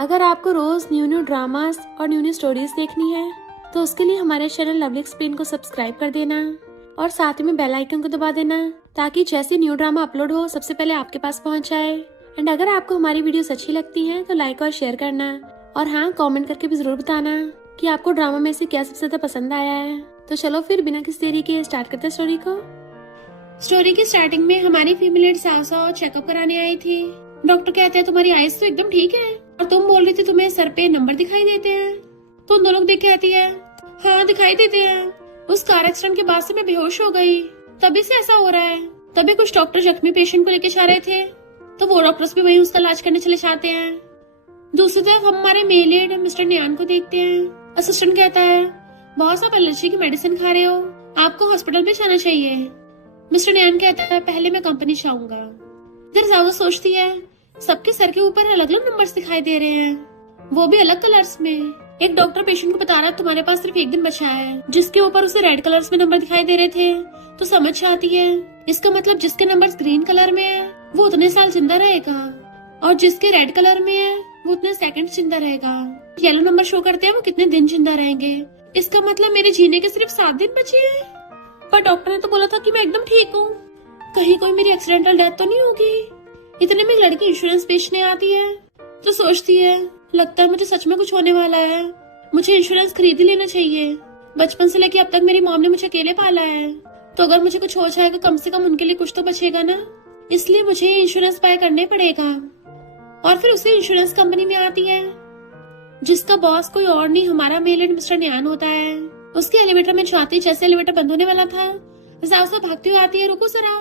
अगर आपको रोज new new dramas और न्यू न्यू स्टोरीज देखनी है तो उसके लिए हमारे चैनल लवली एक्सप्लेन को सब्सक्राइब कर देना और साथ में बेल आइकन को दबा देना ताकि जैसे न्यू ड्रामा अपलोड हो सबसे पहले आपके पास पहुंच जाए। एंड अगर आपको हमारी वीडियोस अच्छी लगती हैं तो लाइक और शेयर करना और हाँ, कमेंट करके भी जरूर बताना कि आपको ड्रामा में से क्या सबसे ज्यादा पसंद आया है। तो चलो फिर बिना किसी देरी के स्टार्ट करते हैं स्टोरी को। स्टोरी की स्टार्टिंग में हमारी फीमेल सासा चेकअप कराने आई थी। डॉक्टर कहते हैं तुम्हारी आईज तो एकदम ठीक है और तुम बोल रही थी तुम्हें सर पे नंबर दिखाई देते हैं। तो उन दोनों को देख के आती है, हाँ दिखाई देते हैं। उस कार एक्सीडेंट के बाद से मैं बेहोश हो गई, तभी से ऐसा हो रहा है। तभी कुछ डॉक्टर जख्मी पेशेंट को लेके जा रहे थे तो वो डॉक्टर्स भी वही उसका इलाज करने चले जाते हैं। दूसरी तरफ हम हमारे मेल एड मिस्टर न्यान को देखते हैं। असिस्टेंट कहता है, बहुत आप एलर्जी की मेडिसिन खा रहे हो, आपको हॉस्पिटल में जाना चाहिए। मिस्टर न्यान कहता है, पहले मैं कंपनी जाऊंगा। इधर ज्यादा सोचती है, सबके सर के ऊपर अलग अलग नंबर्स दिखाई दे रहे हैं, वो भी अलग कलर्स में। एक डॉक्टर पेशेंट को बता रहा है तुम्हारे पास सिर्फ एक दिन बचा है, जिसके ऊपर उसे रेड कलर्स में नंबर दिखाई दे रहे थे। तो समझ आती है इसका मतलब जिसके नंबर ग्रीन कलर में है वो उतने साल जिंदा रहेगा और जिसके रेड कलर में है वो उतने सेकंड जिंदा रहेगा। येलो नंबर शो करते हैं वो कितने दिन जिंदा रहेंगे। इसका मतलब मेरे जीने के सिर्फ 7 दिन बचे हैं। पर डॉक्टर ने तो बोला था कि मैं एकदम ठीक हूँ, कहीं कोई मेरी एक्सीडेंटल डेथ तो नहीं होगी। इतने में लड़की इंश्योरेंस बेचने आती है तो सोचती है, लगता है मुझे सच में कुछ होने वाला है, मुझे इंश्योरेंस खरीद ही लेना चाहिए। बचपन से लेके अब तक मेरी मॉम ने मुझे अकेले पाला है, तो अगर मुझे कुछ हो जाएगा कम से कम उनके लिए कुछ तो बचेगा ना, इसलिए मुझे इंश्योरेंस बाय करने पड़ेगा। और फिर उसे इंश्योरेंस कंपनी में आती है जिसका बॉस कोई और नहीं हमारा मेल एड मिस्टर न्यान होता है। उसके एलिवेटर में जाती जैसे एलिवेटर बंद होने वाला था जाओसा भागती हुई आती है, रुको जरा।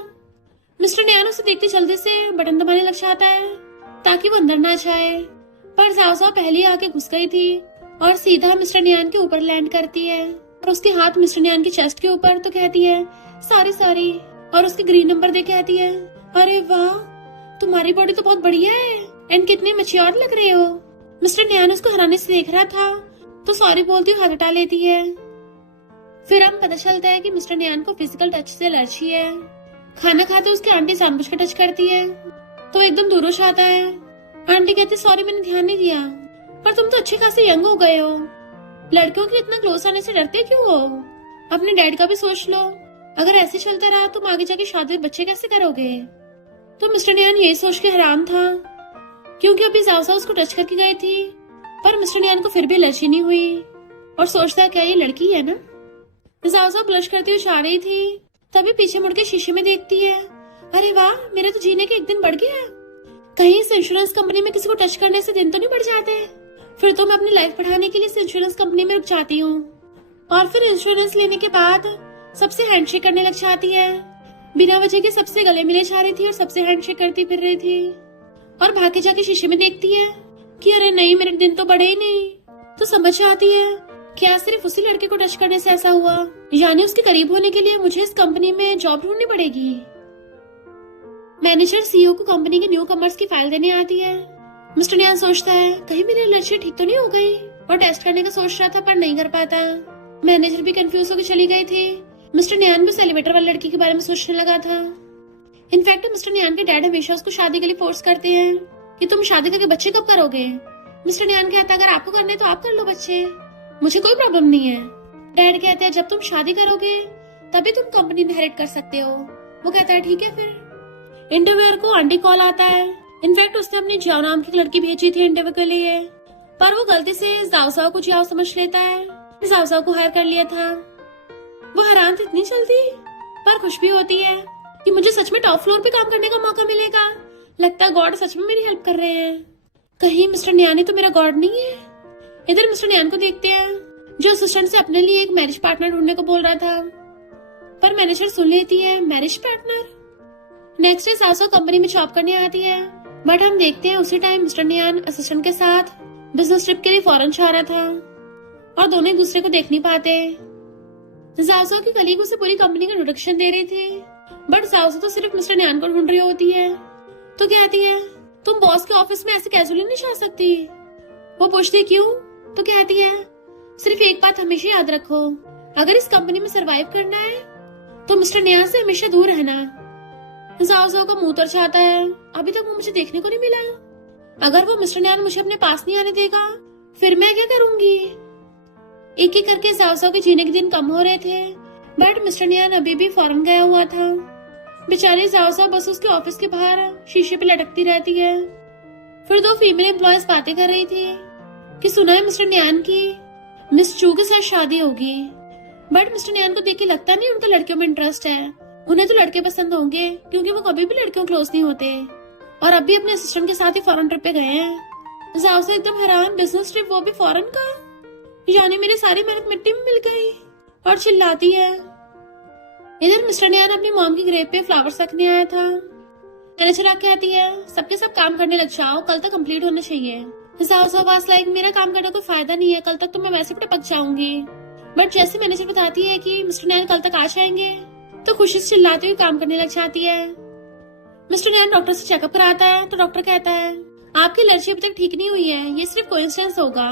मिस्टर न्यान उसे देखते जल्दी से बटन दबाने लग जाता है ताकि वो अंदर ना जाए, पर जाओसा पहले आके घुस गई थी और सीधा मिस्टर न्यान के ऊपर लैंड करती है और उसके हाथ मिस्टर न्यान की चेस्ट के ऊपर। तो कहती है सॉरी सॉरी, और उसकी ग्रीन नंबर देख कहती है, अरे वाह तुम्हारी बॉडी तो बहुत बढ़िया है एंड कितने मैच्योर लग रहे हो। मिस्टर न्यान उसको हराने से देख रहा था तो सॉरी बोलती हुई हाथ हटा लेती है। फिर हम पता चलता है कि मिस्टर न्यान को फिजिकल टच से एलर्जी है। खाना खाते उसकी आंटी जानबूझ के टच करती है तो एकदम दूर हो जाता है। आंटी कहती सॉरी मैंने ध्यान नहीं दिया, पर तुम तो अच्छे खासे यंग हो गए हो, लड़कियों के इतना क्लोज आने से डरते क्यों हो? अपने डैड का भी सोच लो, अगर ऐसे चलता रहा तुम आगे जाके शादी बच्चे कैसे करोगे? तो मिस्टर न्यान यही सोच के हैरान था क्योंकि अभी जाओसा उसको टच करके गई थी, पर मिस्टर न्यान को फिर भी एलर्जी नहीं हुई और सोचता क्या ये लड़की है ना। जाओसा ब्लश करती हुई जा रही थी तभी पीछे मुड़ के शीशे में देखती है, अरे वाह मेरे तो जीने के एक दिन बढ़ गया। कहीं इस इंश्योरेंस कंपनी में किसी को टच करने से दिन तो नहीं बढ़ जाते? फिर तो मैं अपनी लाइफ बढ़ाने के लिए इस इंश्योरेंस कंपनी में रुक जाती हूँ। और फिर इंश्योरेंस लेने के बाद सबसे हैंडशेक करने लग जाती है। बिना वजह के सबसे गले मिले जा रही थी और सबसे हैंडशेक करती फिर रही थी और भागे जाके शीशे में देखती है कि अरे नहीं मेरे दिन तो बढ़े ही नहीं। तो समझ आती है क्या सिर्फ उसी लड़के को टच करने से ऐसा हुआ, यानी उसके करीब होने के लिए मुझे इस कंपनी में जॉब ढूंढनी पड़ेगी। मैनेजर सीईओ को कंपनी के न्यू कमर्स की फाइल देने आती है। मिस्टर न्यान सोचता है कहीं मेरी एलर्जी ठीक तो नहीं हो गई और टेस्ट करने का सोच रहा था पर नहीं कर पाता। मैनेजर भी कंफ्यूज होकर चली गई थी। मिस्टर न्यान भी उस एलिवेटर वाली लड़की के बारे में सोचने लगा था। इनफैक्ट मिस्टर न्यान के डैड हमेशा उसको शादी के लिए फोर्स करते हैं कि तुम शादी करके बच्चे कब करोगे। मिस्टर न्यान कहता है अगर आपको करने तो आप कर लो बच्चे, मुझे कोई प्रॉब्लम नहीं है। डैड कहते हैं जब तुम शादी करोगे तभी तुम कंपनी इनहेरिट कर सकते हो। वो कहता है ठीक है। फिर इंटरव्यूअर को आंटी कॉल आता है। इनफैक्ट उसने अपनी जियाओ नाम की लड़की भेजी थी इंटरव्यू के लिए, पर वो गलती से जाओसा को जियाओ समझ लेता है। जाओसा को हायर कर लिया था। वो हैरान थी इतनी जल्दी, पर खुश भी होती है कि मुझे सच में टॉप फ्लोर पे काम करने का मौका मिलेगा। लगता है गॉड सच में मेरी हेल्प कर रहे हैं। कहीं मिस्टर न्यान तो मेरा गॉड नहीं है। इधर मिस्टर न्यान को देखते हैं जो असिस्टेंट से अपने लिए एक मैरिज पार्टनर ढूंढने को बोल रहा था, पर मैनेजर सुन लेती है मैरिज पार्टनर। नेक्स्ट डे सासो कंपनी में जॉब करने आती है, बट हम देखते हैं उसी टाइम मिस्टर न्यान असिस्टेंट के साथ बिजनेस ट्रिप के लिए फॉरेन जा रहा था और दोनों एक दूसरे को देख नहीं पाते। जाओसा की कलीग उसे पूरी कंपनी का इंट्रोडक्शन दे रही थी, बट जाओसा तो सिर्फ मिस्टर न्यान को ढूंढ रही होती है। तो कहती है तुम बॉस के ऑफिस में ऐसे कैजुअली नहीं जा सकती। वो पूछती क्यों? तो कहती है सिर्फ एक बात हमेशा याद रखो, अगर इस कंपनी में सरवाइव करना है तो मिस्टर न्यान से हमेशा दूर रहना। जाओ का मुंह तर जाता है, अभी तक वो मुझे देखने को नहीं मिला। अगर वो मिस्टर न्यान मुझे अपने पास नहीं आने देगा फिर मैं क्या करूंगी। एक एक करके जाओ के जीने के दिन कम हो रहे थे, बट मिस्टर न्यान अभी भी फॉरेन गया हुआ था। बेचारी जाओ बस उसके ऑफिस के बाहर शीशे पे लटकती रहती है। फिर दो फीमेल एम्प्लॉयज बातें कर रही थी कि सुना है मिस्टर न्यान की मिस चू के साथ शादी होगी, बट मिस्टर न्यान को देख के लगता नहीं उनका लड़कियों में इंटरेस्ट है। उन्हें तो लड़के पसंद होंगे क्योंकि वो कभी भी लड़कियों क्लोज नहीं होते, और अब भी अपने असिस्टेंट के साथ ही फॉरेन ट्रिप पे गए हैं। जाओ एकदम हैरान, बिजनेस ट्रिप वो भी फॉरेन का, यानी मेरी सारी मेहनत मिट्टी में मिल गई, और चिल्लाती है। इधर मिस्टर न्यान अपनी मॉम की ग्रेव पे फ्लावर्स रखने आया था। मैनेजर आके कहती है सबके सब काम करने लग जाओ, कल तक कंप्लीट होना चाहिए। जाओ वाज लाइक मेरा काम करने कोई फायदा नहीं है, कल तक तो मैं वैसे भी टपक जाऊंगी। बट जैसे मैनेजर बताती है कि मिस्टर न्यान कल तक आ जाएंगे तो खुशी से चिल्लाते हुए काम करने लग जाती है। मिस्टर न्यान डॉक्टर से चेकअप कराता है तो डॉक्टर कहता है आपकी एलर्जी अभी तक ठीक नहीं हुई है, ये सिर्फ कोइंसिडेंस होगा।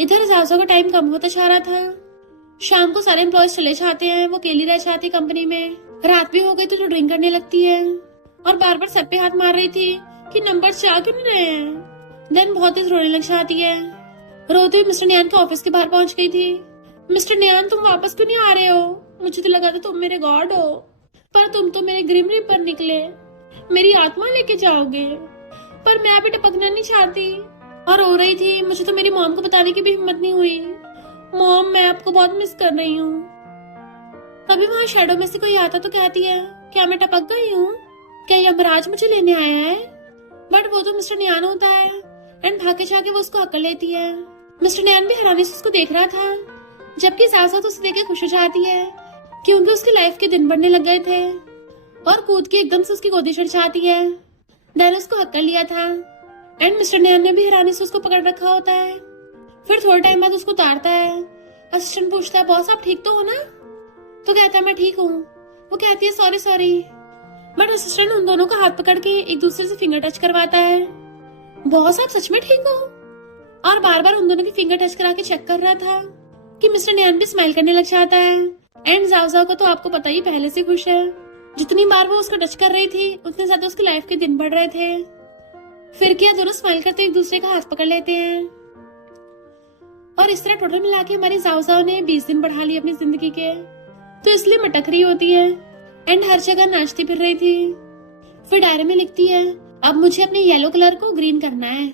इधर जाओ का टाइम कम होता जा रहा था। शाम को सारे एम्प्लॉयज चले जाते हैं, वो अकेली रह जाती है कंपनी में। रात भी हो गई तो ड्रिंक करने लगती है और बार बार सर पे हाथ मार रही थी कि नंबर जा क्यों नहीं रहे हैं। देन बहुत तेज रोने लग जाती है। रोते हुए मिस्टर न्यान के ऑफिस के बाहर पहुंच गई थी। मिस्टर न्यान तुम वापस क्यों नहीं आ रहे हो? मुझे तो लगा था तुम मेरे गॉड हो, पर तुम तो मेरे ग्रिम रीपर निकले। मेरी आत्मा लेके जाओगे, पर मैं अभी टपकना नहीं चाहती। और रो रही थी। मुझे तो मेरी मॉम को बताने की भी हिम्मत नहीं हुई। मॉम मैं आपको बहुत मिस कर रही हूँ। तभी वहाँ शैडो में से कोई आता तो कहती है क्या मैं टपक गई हूँ? क्या यमराज मुझे लेने आया है? बट वो तो मिस्टर न्यान होता है एंड भागे जाके वो उसको अकड़ लेती है। मिस्टर न्यान भी हैरानी से उसको देख रहा था, जबकि साथ उसे देख के खुश हो जाती है क्योंकि उसकी लाइफ के दिन बढ़ने लग गए थे, और कूद के एकदम से उसकी गोदी चढ़ जाती है। देन उसको हक कर लिया था एंड मिस्टर न्यान ने भी हैरानी से उसको पकड़ रखा होता है। फिर थोड़े टाइम बाद उसको उतारता है। असिस्टेंट पूछता है बॉस आप ठीक तो हो ना? तो कहता है मैं ठीक हूँ। वो कहती है सॉरी सॉरी, बट असिस्टेंट उन दोनों का हाथ पकड़ के एक दूसरे से फिंगर टच करवाता है। बॉस आप सच में ठीक हो? और बार बार उन दोनों की फिंगर टच करा के चेक कर रहा था कि मिस्टर न्यान भी स्माइल करने लग जाता है। एंड जाओ का तो आपको पता ही पहले से खुश है। जितनी बार वो उसको टच कर रही थी उतने ज्यादा उसकी लाइफ के दिन बढ़ रहे थे। फिर क्या दोनों स्माइल करते एक दूसरे का हाथ पकड़ लेते हैं, और इस तरह टोटल मिला के हमारी जाओ ने 20 दिन बढ़ा लिए अपनी जिंदगी के। तो इसलिए मटक रही होती है एंड हर जगह नाचती फिर रही थी। फिर डायरी में लिखती है अब मुझे अपने येलो कलर को ग्रीन करना है।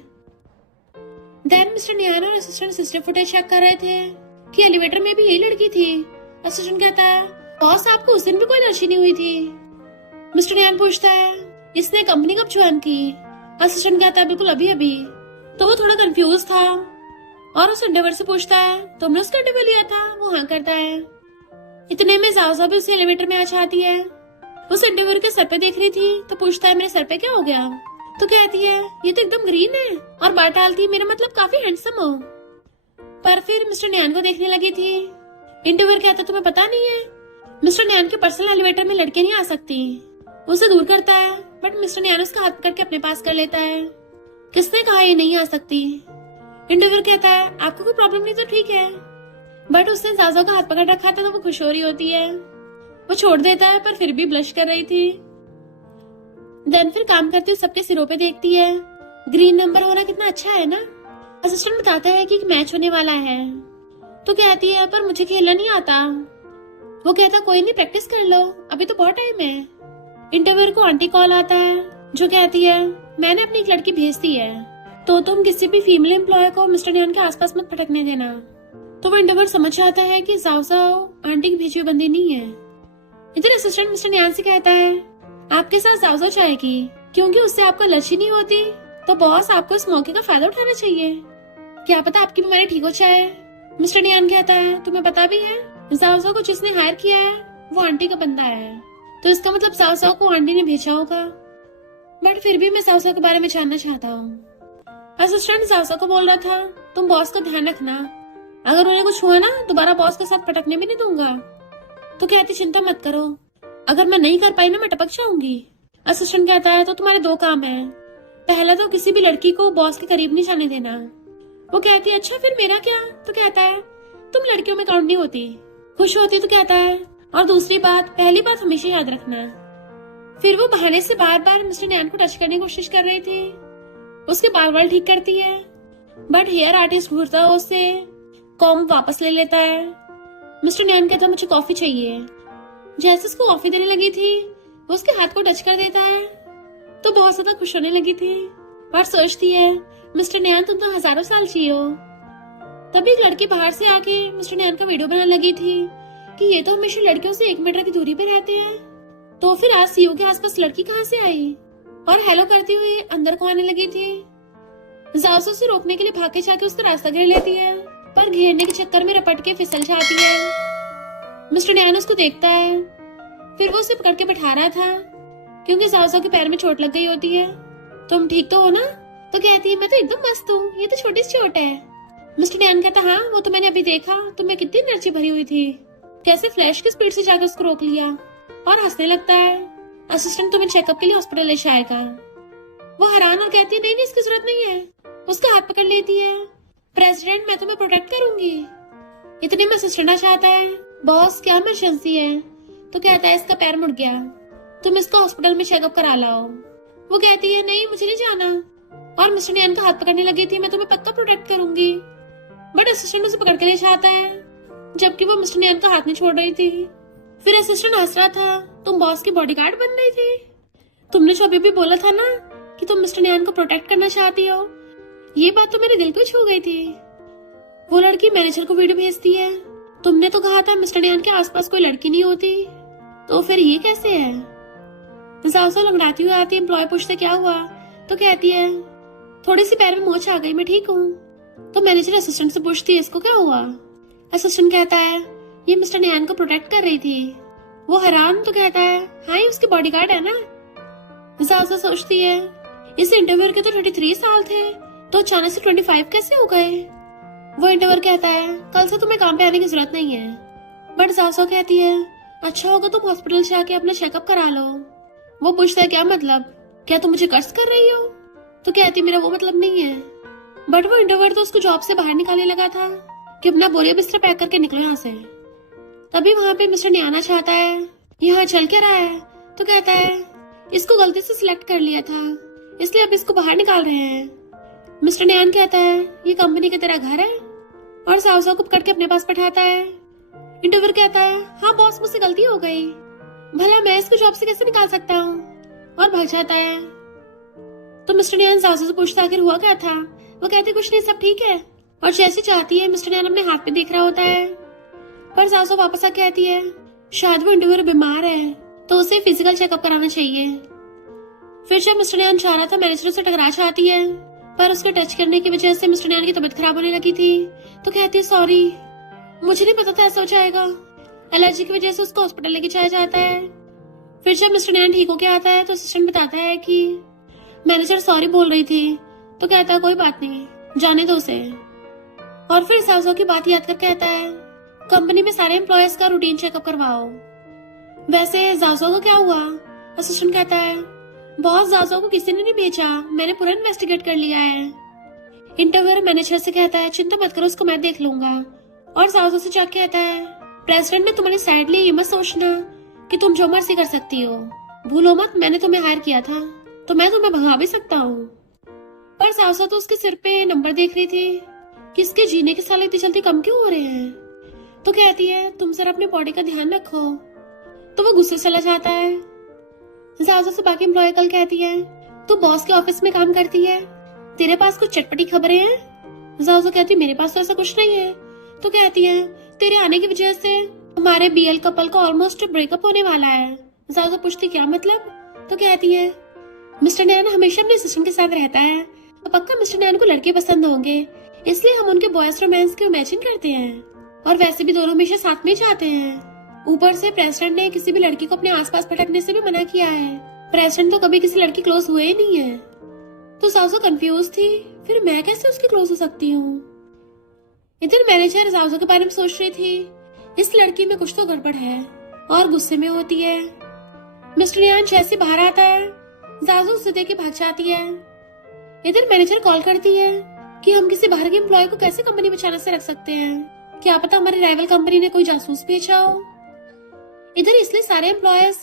देन मिस्टर न्यान और असिस्टेंट सिस्टर फुटेज चेक कर रहे थे कि एलिवेटर में भी यही लड़की थी। असिस्टेंट कहता है बॉस आपको उस दिन भी कोई एलर्जी नहीं हुई थी? मिस्टर न्यान पूछता है इसने कंपनी कब ज्वाइन की? असिस्टेंट कहता है बिल्कुल अभी अभी। तो वो थोड़ा कंफ्यूज था और उस इंटरव्यूअर से पूछता है तुमने उसका इंटरव्यू लिया था? वो हाँ करता है। इतने में जाओ भी उस एलिवेटर में आ जाती है। उस इंटरव्यूअर के सर पे देख रही थी तो पूछता है मेरे सर पे क्या हो गया? तो कहती है ये तो एकदम ग्रीन है, और बात डालती मेरा मतलब काफी हैंडसम हो। पर फिर मिस्टर न्यान को देखने लगी थी। इंटरव्यूअर कहता तुम्हें पता नहीं है मिस्टर न्यान के पर्सनल एलिवेटर में लड़के नहीं आ सकती। उसे दूर करता है, बट मिस्टर न्यान उसका हाथ पकड़ के अपने पास कर लेता है। किसने कहा ये नहीं आ सकती? इंटरव्यूअर कहता है आपको कोई प्रॉब्लम नहीं तो ठीक है, बट उसने जाजो का हाथ पकड़ रखा था तो वो खुश हो रही होती है। वो छोड़ देता है पर फिर भी ब्लश कर रही थी। देन फिर काम करती हुए सबके सिरों पे देखती है। ग्रीन नंबर होना कितना अच्छा है ना। असिस्टेंट बताता है कि मैच होने वाला है। तो कहती है पर मुझे खेलना नहीं आता। वो कहता कोई नहीं प्रैक्टिस कर लो, अभी तो बहुत टाइम है। इंटरव्यूअर को आंटी कॉल आता है जो कहती है मैंने अपनी एक लड़की भेज दी है, तो तुम किसी भी फीमेल एम्प्लॉय को मिस्टर न्यान के आसपास मत भटकने देना। तो वो इंटरव्यूअर समझ जाता है कि जाओ आंटी की भेजी हुई बंदी नहीं है। इधर असिस्टेंट मिस्टर न्यान से कहता है आपके साथ जाओ जाएगी क्योंकि उससे आपको एलर्जी नहीं होती, तो बॉस आपको इस मौके का फायदा उठाना चाहिए। क्या पता आपकी बीमारी ठीक हो जाए। मिस्टर न्यान कहता है तुम्हें पता भी है जाओ को जिसने हायर किया है वो आंटी का बंदा है, तो इसका मतलब जाओ को आंटी ने भेजा होगा। बट फिर भी मैं जाओ के बारे में जानना चाहता हूँ। असिस्टेंट जाओ को बोल रहा था तुम बॉस का ध्यान रखना, अगर उन्हें कुछ हुआ ना दोबारा बॉस के साथ पटकने भी नहीं दूंगा। तो कहती चिंता मत करो, अगर मैं नहीं कर पाई ना मैं टपक जाऊंगी। असिस्टेंट कहता है तो तुम्हारे दो काम है, पहला तो किसी भी लड़की को बॉस के करीब नहीं जाने देना। वो कहती है अच्छा फिर मेरा क्या? तो कहता है तुम लड़कियों में काउंट नहीं होती। खुश होती तो कहता है और दूसरी बात पहली बात हमेशा याद रखना। फिर वो बहाने से बार बार मिस्टर न्यान को टच करने की कोशिश कर रही थी, उसके बाल बाल ठीक करती है, बट हेयर आर्टिस्ट घूरता है उससे कॉम्ब वापस ले लेता है। मिस्टर न्यान कहता है मुझे कॉफी चाहिए। जैसे उसको कॉफी देने लगी थी वो उसके हाथ को टच कर देता है तो बहुत ज्यादा खुश होने लगी थी और सोचती है मिस्टर न्यान तुम तो हजारों साल जिए हो। तभी एक लड़की बाहर से आके मिस्टर न्यान का वीडियो बनाने लगी थी कि ये तो हमेशा लड़कियों से 1 मीटर की दूरी पे रहते हैं, तो फिर आज सीओ के आसपास लड़की कहाँ से आई। और हेलो करती हुई अंदर को आने लगी थी। जासू से रोकने के लिए भाग के जाके उसका रास्ता घेर लेती है, पर घेरने के चक्कर में रपट के फिसल जाती है। मिस्टर न्यान उसको देखता है, फिर वो उसे पकड़ के बैठा रहा था क्योंकि जासू के पैर में चोट लग गई होती है। तुम ठीक तो हो ना? तो कहती है मैं तो एकदम मस्त हूँ, ये तो छोटी सी चोट है। मिस्टर न्यान कहता हाँ वो तो मैंने अभी देखा, तुम्हें कितनी एनर्जी भरी हुई थी, कैसे फ्लैश की स्पीड से जाकर उसको रोक लिया। और हंसने लगता है। असिस्टेंट तुम्हें चेकअप के लिए हॉस्पिटल ले जाएगा। वो हैरान और कहती है नहीं इसकी जरूरत नहीं है। उसका हाथ पकड़ लेती है। प्रेसिडेंट मैं तुम्हें प्रोटेक्ट करूंगी। इतने में असिस्टेंट आ जाता है। बॉस क्या इमरजेंसी है? तो कहता है इसका पैर मुड़ गया, तुम इसको हॉस्पिटल में चेकअप करा लाओ। वो कहती है नहीं मुझे नहीं जाना, और मिस्टर न्यान का हाथ पकड़ने लगी थी मैं तुम्हें पक्का प्रोटेक्ट करूंगी, बट असिस्टेंट उसे पकड़ के ले जाता है जबकि वो मिस्टर न्यान का हाथ नहीं छोड़ रही थी। फिर असिस्टेंट हंस रहा था, तुम बॉस की बॉडीगार्ड बन रही थी, तुमने जो अभी भी बोला था ना कि तुम मिस्टर न्यान को प्रोटेक्ट करना चाहती हो, ये बात तो मेरे दिल को छू गई थी। वो लड़की मैनेजर को वीडियो भेजती है, तुमने तो कहा था मिस्टर न्यान के आसपास कोई लड़की नहीं होती, तो फिर ये कैसे है? जासो लंगड़ाती हुई आती है। एम्प्लॉय पूछते क्या हुआ, तो कहती है थोड़ी सी पैर में मोच आ गई, मैं ठीक हूँ। तो मैनेजर असिस्टेंट से पूछती है इसको क्या हुआ। असिस्टेंट कहता है ये मिस्टर न्यान को प्रोटेक्ट कर रही थी। वो हैरान तो कहता है हाँ ये उसकी बॉडीगार्ड है ना। जासो सोचती है इस इंटरव्यू के तो 33 साल थे, तो अचानक से 25 कैसे हो गए। वो इंटरव्यूअर कहता है कल से तुम्हें काम पे आने की जरूरत नहीं है, बट जासो कहती है अच्छा होगा तुम हॉस्पिटल से आके अपना चेकअप करा लो। वो पूछता है क्या मतलब, क्या तुम मुझे कर्ज कर रही हो? तो कहती मेरा वो मतलब नहीं है, बट वो इंटरव्यूअर तो उसको जॉब से बाहर निकालने लगा था कि अपना बोरिया बिस्तर पैक करके निकलो यहाँ से। तभी वहाँ पे मिस्टर न्याना चाहता है यहाँ चल क्या रहा है, तो कहता है इसको गलती से सिलेक्ट कर लिया था इसलिए अब इसको बाहर निकाल रहे हैं। मिस्टर न्यान कहता है ये कंपनी की तरह घर है, और सावसा को पकड़ के अपने पास बैठाता है। इंटरव्यूअर कहता है हाँ बॉस मुझसे गलती हो गई, भला मैं इसको जॉब से कैसे निकाल सकता हूँ, और भाग जाता है। तो मिस्टर न्यान सावसा से पूछता आखिर हुआ क्या था। वो कहती कुछ नहीं सब ठीक है, और जैसे चाहती है मिस्टर न्यान अपने हाथ पे देख रहा होता है, पर सावसा वापस आके कहती है शायद वो इंटरव्यूअर बीमार है तो उसे फिजिकल चेकअप कराना चाहिए। फिर जब मिस्टर न्यान चाह रहा था मैनेजर से टकरा जाती है, पर उसके टच करने की वजह से मिस्टर न्यान की तबीयत खराब होने लगी थी, तो कहती है सॉरी मुझे नहीं पता था ऐसा हो जाएगा। एलर्जी की वजह से उसको हॉस्पिटल लेके जाया जाता है। फिर जब मिस्टर न्यान ठीक होके आता है तो असिस्टेंट बताता है कि मैनेजर सॉरी बोल रही थी, तो कहता है कोई बात नहीं जाने दो उसे। और फिर सावसो की बात याद कर कहता है कंपनी में सारे एम्प्लॉयज का रूटीन चेकअप करवाओ। वैसे जासो को क्या हुआ? असिस्टेंट कहता है बॉस जासो को किसी ने नहीं भेजा, मैंने पूरा इन्वेस्टिगेट कर लिया है। इंटरव्यूअर मैनेजर से कहता है चिंता मत करो उसको मैं देख लूंगा, और जासो से जाके कहता है प्रेसिडेंट ने तुम्हारी साइड ली, ये मत सोचना कि तुम जो मर्जी कर सकती हो, भूलो मत मैंने तुम्हें हायर किया था तो मैं तुम्हें भगा भी सकता हूँ। पर जासो तो उसके सिर पे नंबर देख रही थी कि इसके जीने के साल इतनी जल्दी कम क्यों हो रहे हैं, तो कहती है तुम जरा अपने बॉडी का ध्यान रखो। तो वो गुस्से चला जाता है। जासो से बाकी एम्प्लॉय कल कहती है तू बॉस के ऑफिस में काम करती है, तेरे पास कुछ चटपटी खबरें हैं? जासो कहती है मेरे पास तो ऐसा कुछ नहीं है। तो कहती है तेरे आने की वजह से हमारे बीएल कपल का ऑलमोस्ट ब्रेकअप होने वाला है। जासो पूछती क्या मतलब? तो कहती है मिस्टर नैन हमेशा अपने असिस्टेंट के साथ रहता है, तो पक्का मिस्टर नैन को लड़के पसंद होंगे, इसलिए हम उनके बॉयज रोमांस को इमेजिन करते हैं, और वैसे भी दोनों हमेशा साथ में जाते हैं। ऊपर से प्रेसिडेंट ने किसी भी लड़की को अपने आसपास भटकने से भी मना किया है, प्रेसिडेंट तो कभी किसी लड़की क्लोज हुए ही नहीं है। तो सासू कंफ्यूज थी, फिर मैं कैसे उसकी क्लोज हो सकती हूँ। इधर मैनेजर जासू के बारे में सोच रही थी, इस लड़की में कुछ तो गड़बड़ है, और गुस्से में होती है। मिस्टर यान जैसे बाहर आता है, जासू उसे देख के भाग जाती है। इधर मैनेजर कॉल करती है कि हम किसी बाहर के एम्प्लॉय को कैसे कंपनी में अचानक से रख सकते हैं, क्या पता हमारी राइवल कंपनी ने कोई जासूस भेजा हो। इधर इसलिए सारे एम्प्लॉयज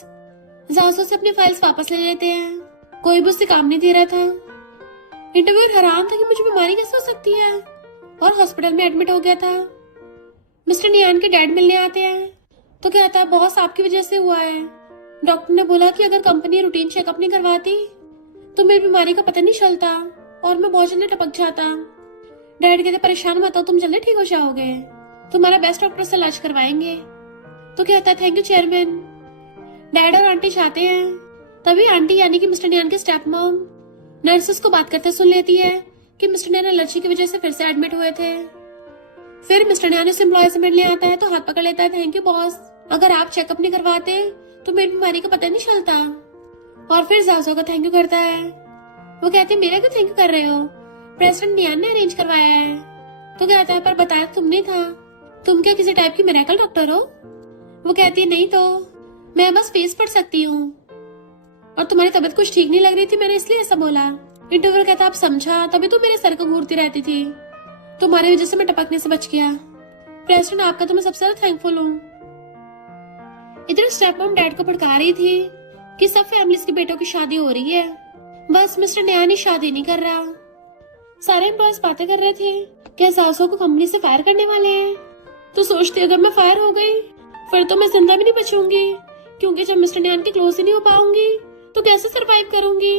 जासू से अपने फाइल्स वापस ले लेते हैं, कोई भी उससे काम नहीं दे रहा था। इंटरव्यूअर हैरान था कि मुझे बीमारी कैसे हो सकती है और हॉस्पिटल में एडमिट हो गया था। मिस्टर नियान के डैड मिलने आते हैं तो कहता है बॉस आपकी वजह से हुआ है। डॉक्टर ने बोला कि अगर कंपनी रूटीन चेकअप नहीं करवाती तो मेरी बीमारी का पता नहीं चलता और मैं बहुत जल्दी टपक जाता। डैड कहते परेशान मत हो, तुम जल्दी ठीक हो जाओगे, तुम्हारा बेस्ट डॉक्टर से इलाज करवाएंगे। तो कहता है थैंक यू चेयरमैन। डैड और आंटी जाते हैं, तभी आंटी यानी कि मिस्टर नियान के स्टेप मॉम नर्सेस को बात करते सुन लेती है कि मिस्टर नियान एलर्जी की वजह से फिर से एडमिट हुए थे। फिर मिस्टर नियान इस एम्प्लॉय से मिलने आता है तो हाथ पकड़ लेता है, थैंक यू बॉस, अगर आप चेकअप नहीं करवाते तो मेरी बीमारी का पता नहीं चलता। और फिर जाओ का थैंक यू करता है। वो कहती है मेरा क्यों थैंक यू कर रहे हो, प्रेसिडेंट नियान ने अरेंज करवाया है। तो कहता है पर बताया तुमने था, तुम क्या किसी टाइप की मिरेकल डॉक्टर हो। वो कहती है नहीं तो मैं बस फेस पढ़ सकती हूँ और तुम्हारी तबीयत कुछ ठीक नहीं लग रही थी, मैंने इसलिए ऐसा बोला। इंटरव्यूअर कहता आप समझा, तभी तो मेरे सर को घूरती रहती थी, तुम्हारी वजह से मैं टपकने से बच गया। प्रेसिडेंट आपका तो मैं सबसे ज्यादा थैंकफुल हूँ। इधर स्टेप मॉम डैड को भड़का रही थी कि सब फैमिलीज के बेटों की शादी हो रही है, बस मिस्टर नियान ही शादी नहीं कर रहा। सारे एम्प्लॉयज बातें कर रहे थे क्या सासू को कंपनी से फायर करने वाले हैं। तो सोचती अगर मैं फायर हो गई फिर तो मैं जिंदा भी नहीं बचूंगी, क्योंकि जब मिस्टर नियान के क्लोज ही नहीं हो पाऊंगी तो कैसे सरवाइव करूंगी।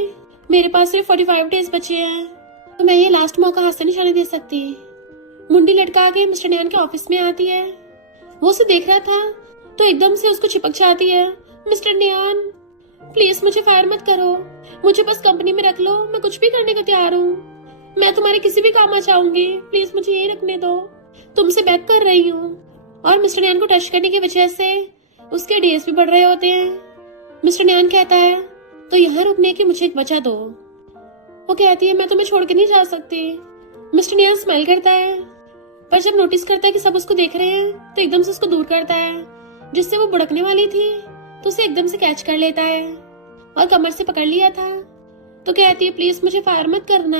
मेरे पास सिर्फ 45 डेज बचे हैं, तो मैं ये लास्ट मौका हाथ से नहीं जाने दे सकती। मुंडी लटका के मिस्टर नियान के ऑफिस में आती है। वो उसे देख रहा था तो एकदम से उसको चिपक जाती है, मिस्टर नियान प्लीज मुझे फायर मत करो, मुझे बस कंपनी में रख लो, मैं कुछ भी करने को तैयार हूँ, मैं तुम्हारे किसी भी काम आ जाऊंगी, प्लीज मुझे यही रखने दो, तुमसे बैक कर रही हूँ। और मिस्टर नियान को टच करने की वजह से उसके डेज भी बढ़ रहे होते हैं। मिस्टर नियान कहता है तो यहाँ रुकने की मुझे एक वजह दो। वो कहती है मैं तुम्हें छोड़ के नहीं जा सकती। मिस्टर नियान स्माइल करता है, पर जब नोटिस करता है कि सब उसको देख रहे हैं तो एकदम से उसको दूर करता है, जिससे वो बुड़कने वाली थी तो उसे एकदम से कैच कर लेता है और कमर से पकड़ लिया था। तो कहती है प्लीज मुझे फायर मत करना।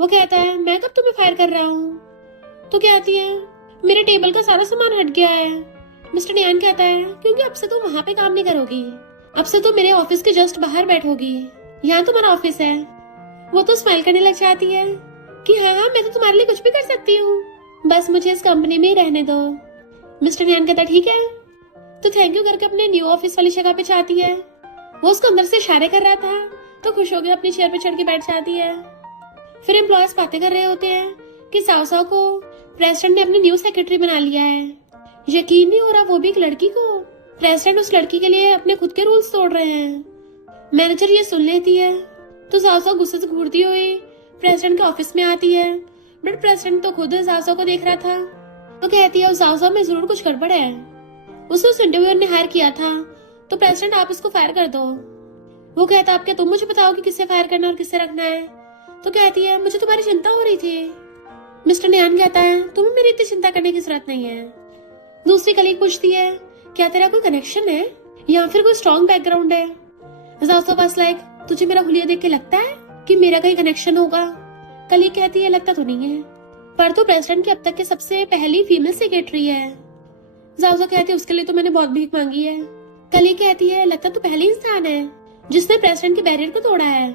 वो कहता है मैं कब तुम्हें फायर कर रहा हूँ। तो कहती है मेरे टेबल का सारा सामान हट गया है। मिस्टर नियान कहता है क्योंकि अब से तुम वहाँ पे काम नहीं करोगी, अब से तुम मेरे ऑफिस के जस्ट बाहर बैठोगी, यहाँ तुम्हारा ऑफिस है। वो तो स्माइल करने लग जाती है कि हाँ हाँ मैं तो तुम्हारे लिए कुछ भी कर सकती हूँ, बस मुझे इस कंपनी में ही रहने दो। मिस्टर नियान कहता ठीक है, तो थैंक यू करके अपने न्यू ऑफिस वाली जगह पे जाती है। वो उसको अंदर से इशारे कर रहा था तो खुश हो गया अपनी चेयर पे चढ़ के बैठ जाती है। फिर एम्प्लॉयज बातें कर रहे होते हैं कि सावसाव को प्रेसिडेंट ने अपनी न्यू सेक्रेटरी बना लिया है। यकीन नहीं हो रहा वो भी एक लड़की को। प्रेसिडेंट उस लड़की के लिए अपने खुद के रूल्स तोड़ रहे हैं। मैनेजर ये सुन लेती है तो सावसाव गुस्से से घूरती हुई प्रेसिडेंट के ऑफिस में आती है, बट प्रेसिडेंट तो खुद सावसाव को देख रहा था। तो कहती है सावसाव में जरूर कुछ गड़बड़ है, उसे उस इंटरव्यूअर ने हायर किया था, तो प्रेसिडेंट आप इसको फायर कर दो। वो कहता आप क्या तुम मुझे बताओ कि किससे फायर करना और किससे रखना है। तो कहती है मुझे तुम्हारी चिंता हो रही थी। मिस्टर नियान कहता है तुम्हें मेरी इतनी चिंता करने की जरूरत नहीं है। दूसरी कलीग पूछती है क्या तेरा कोई कनेक्शन है या फिर कोई स्ट्रॉन्ग बैकग्राउंड है। बस लाइक तुझे मेरा हुलिया देख के लगता है कि मेरा कहीं कनेक्शन होगा। कलीग कहती है लगता तो नहीं है, पर तो प्रेसिडेंट की अब तक के सबसे पहली फीमेल सेक्रेटरी है। जाओ कहती है उसके लिए तो मैंने बहुत भीख मांगी है। कलीग कहती है लगता तो पहली इंसान है जिसने प्रेसिडेंट के बैरियर को तोड़ा है।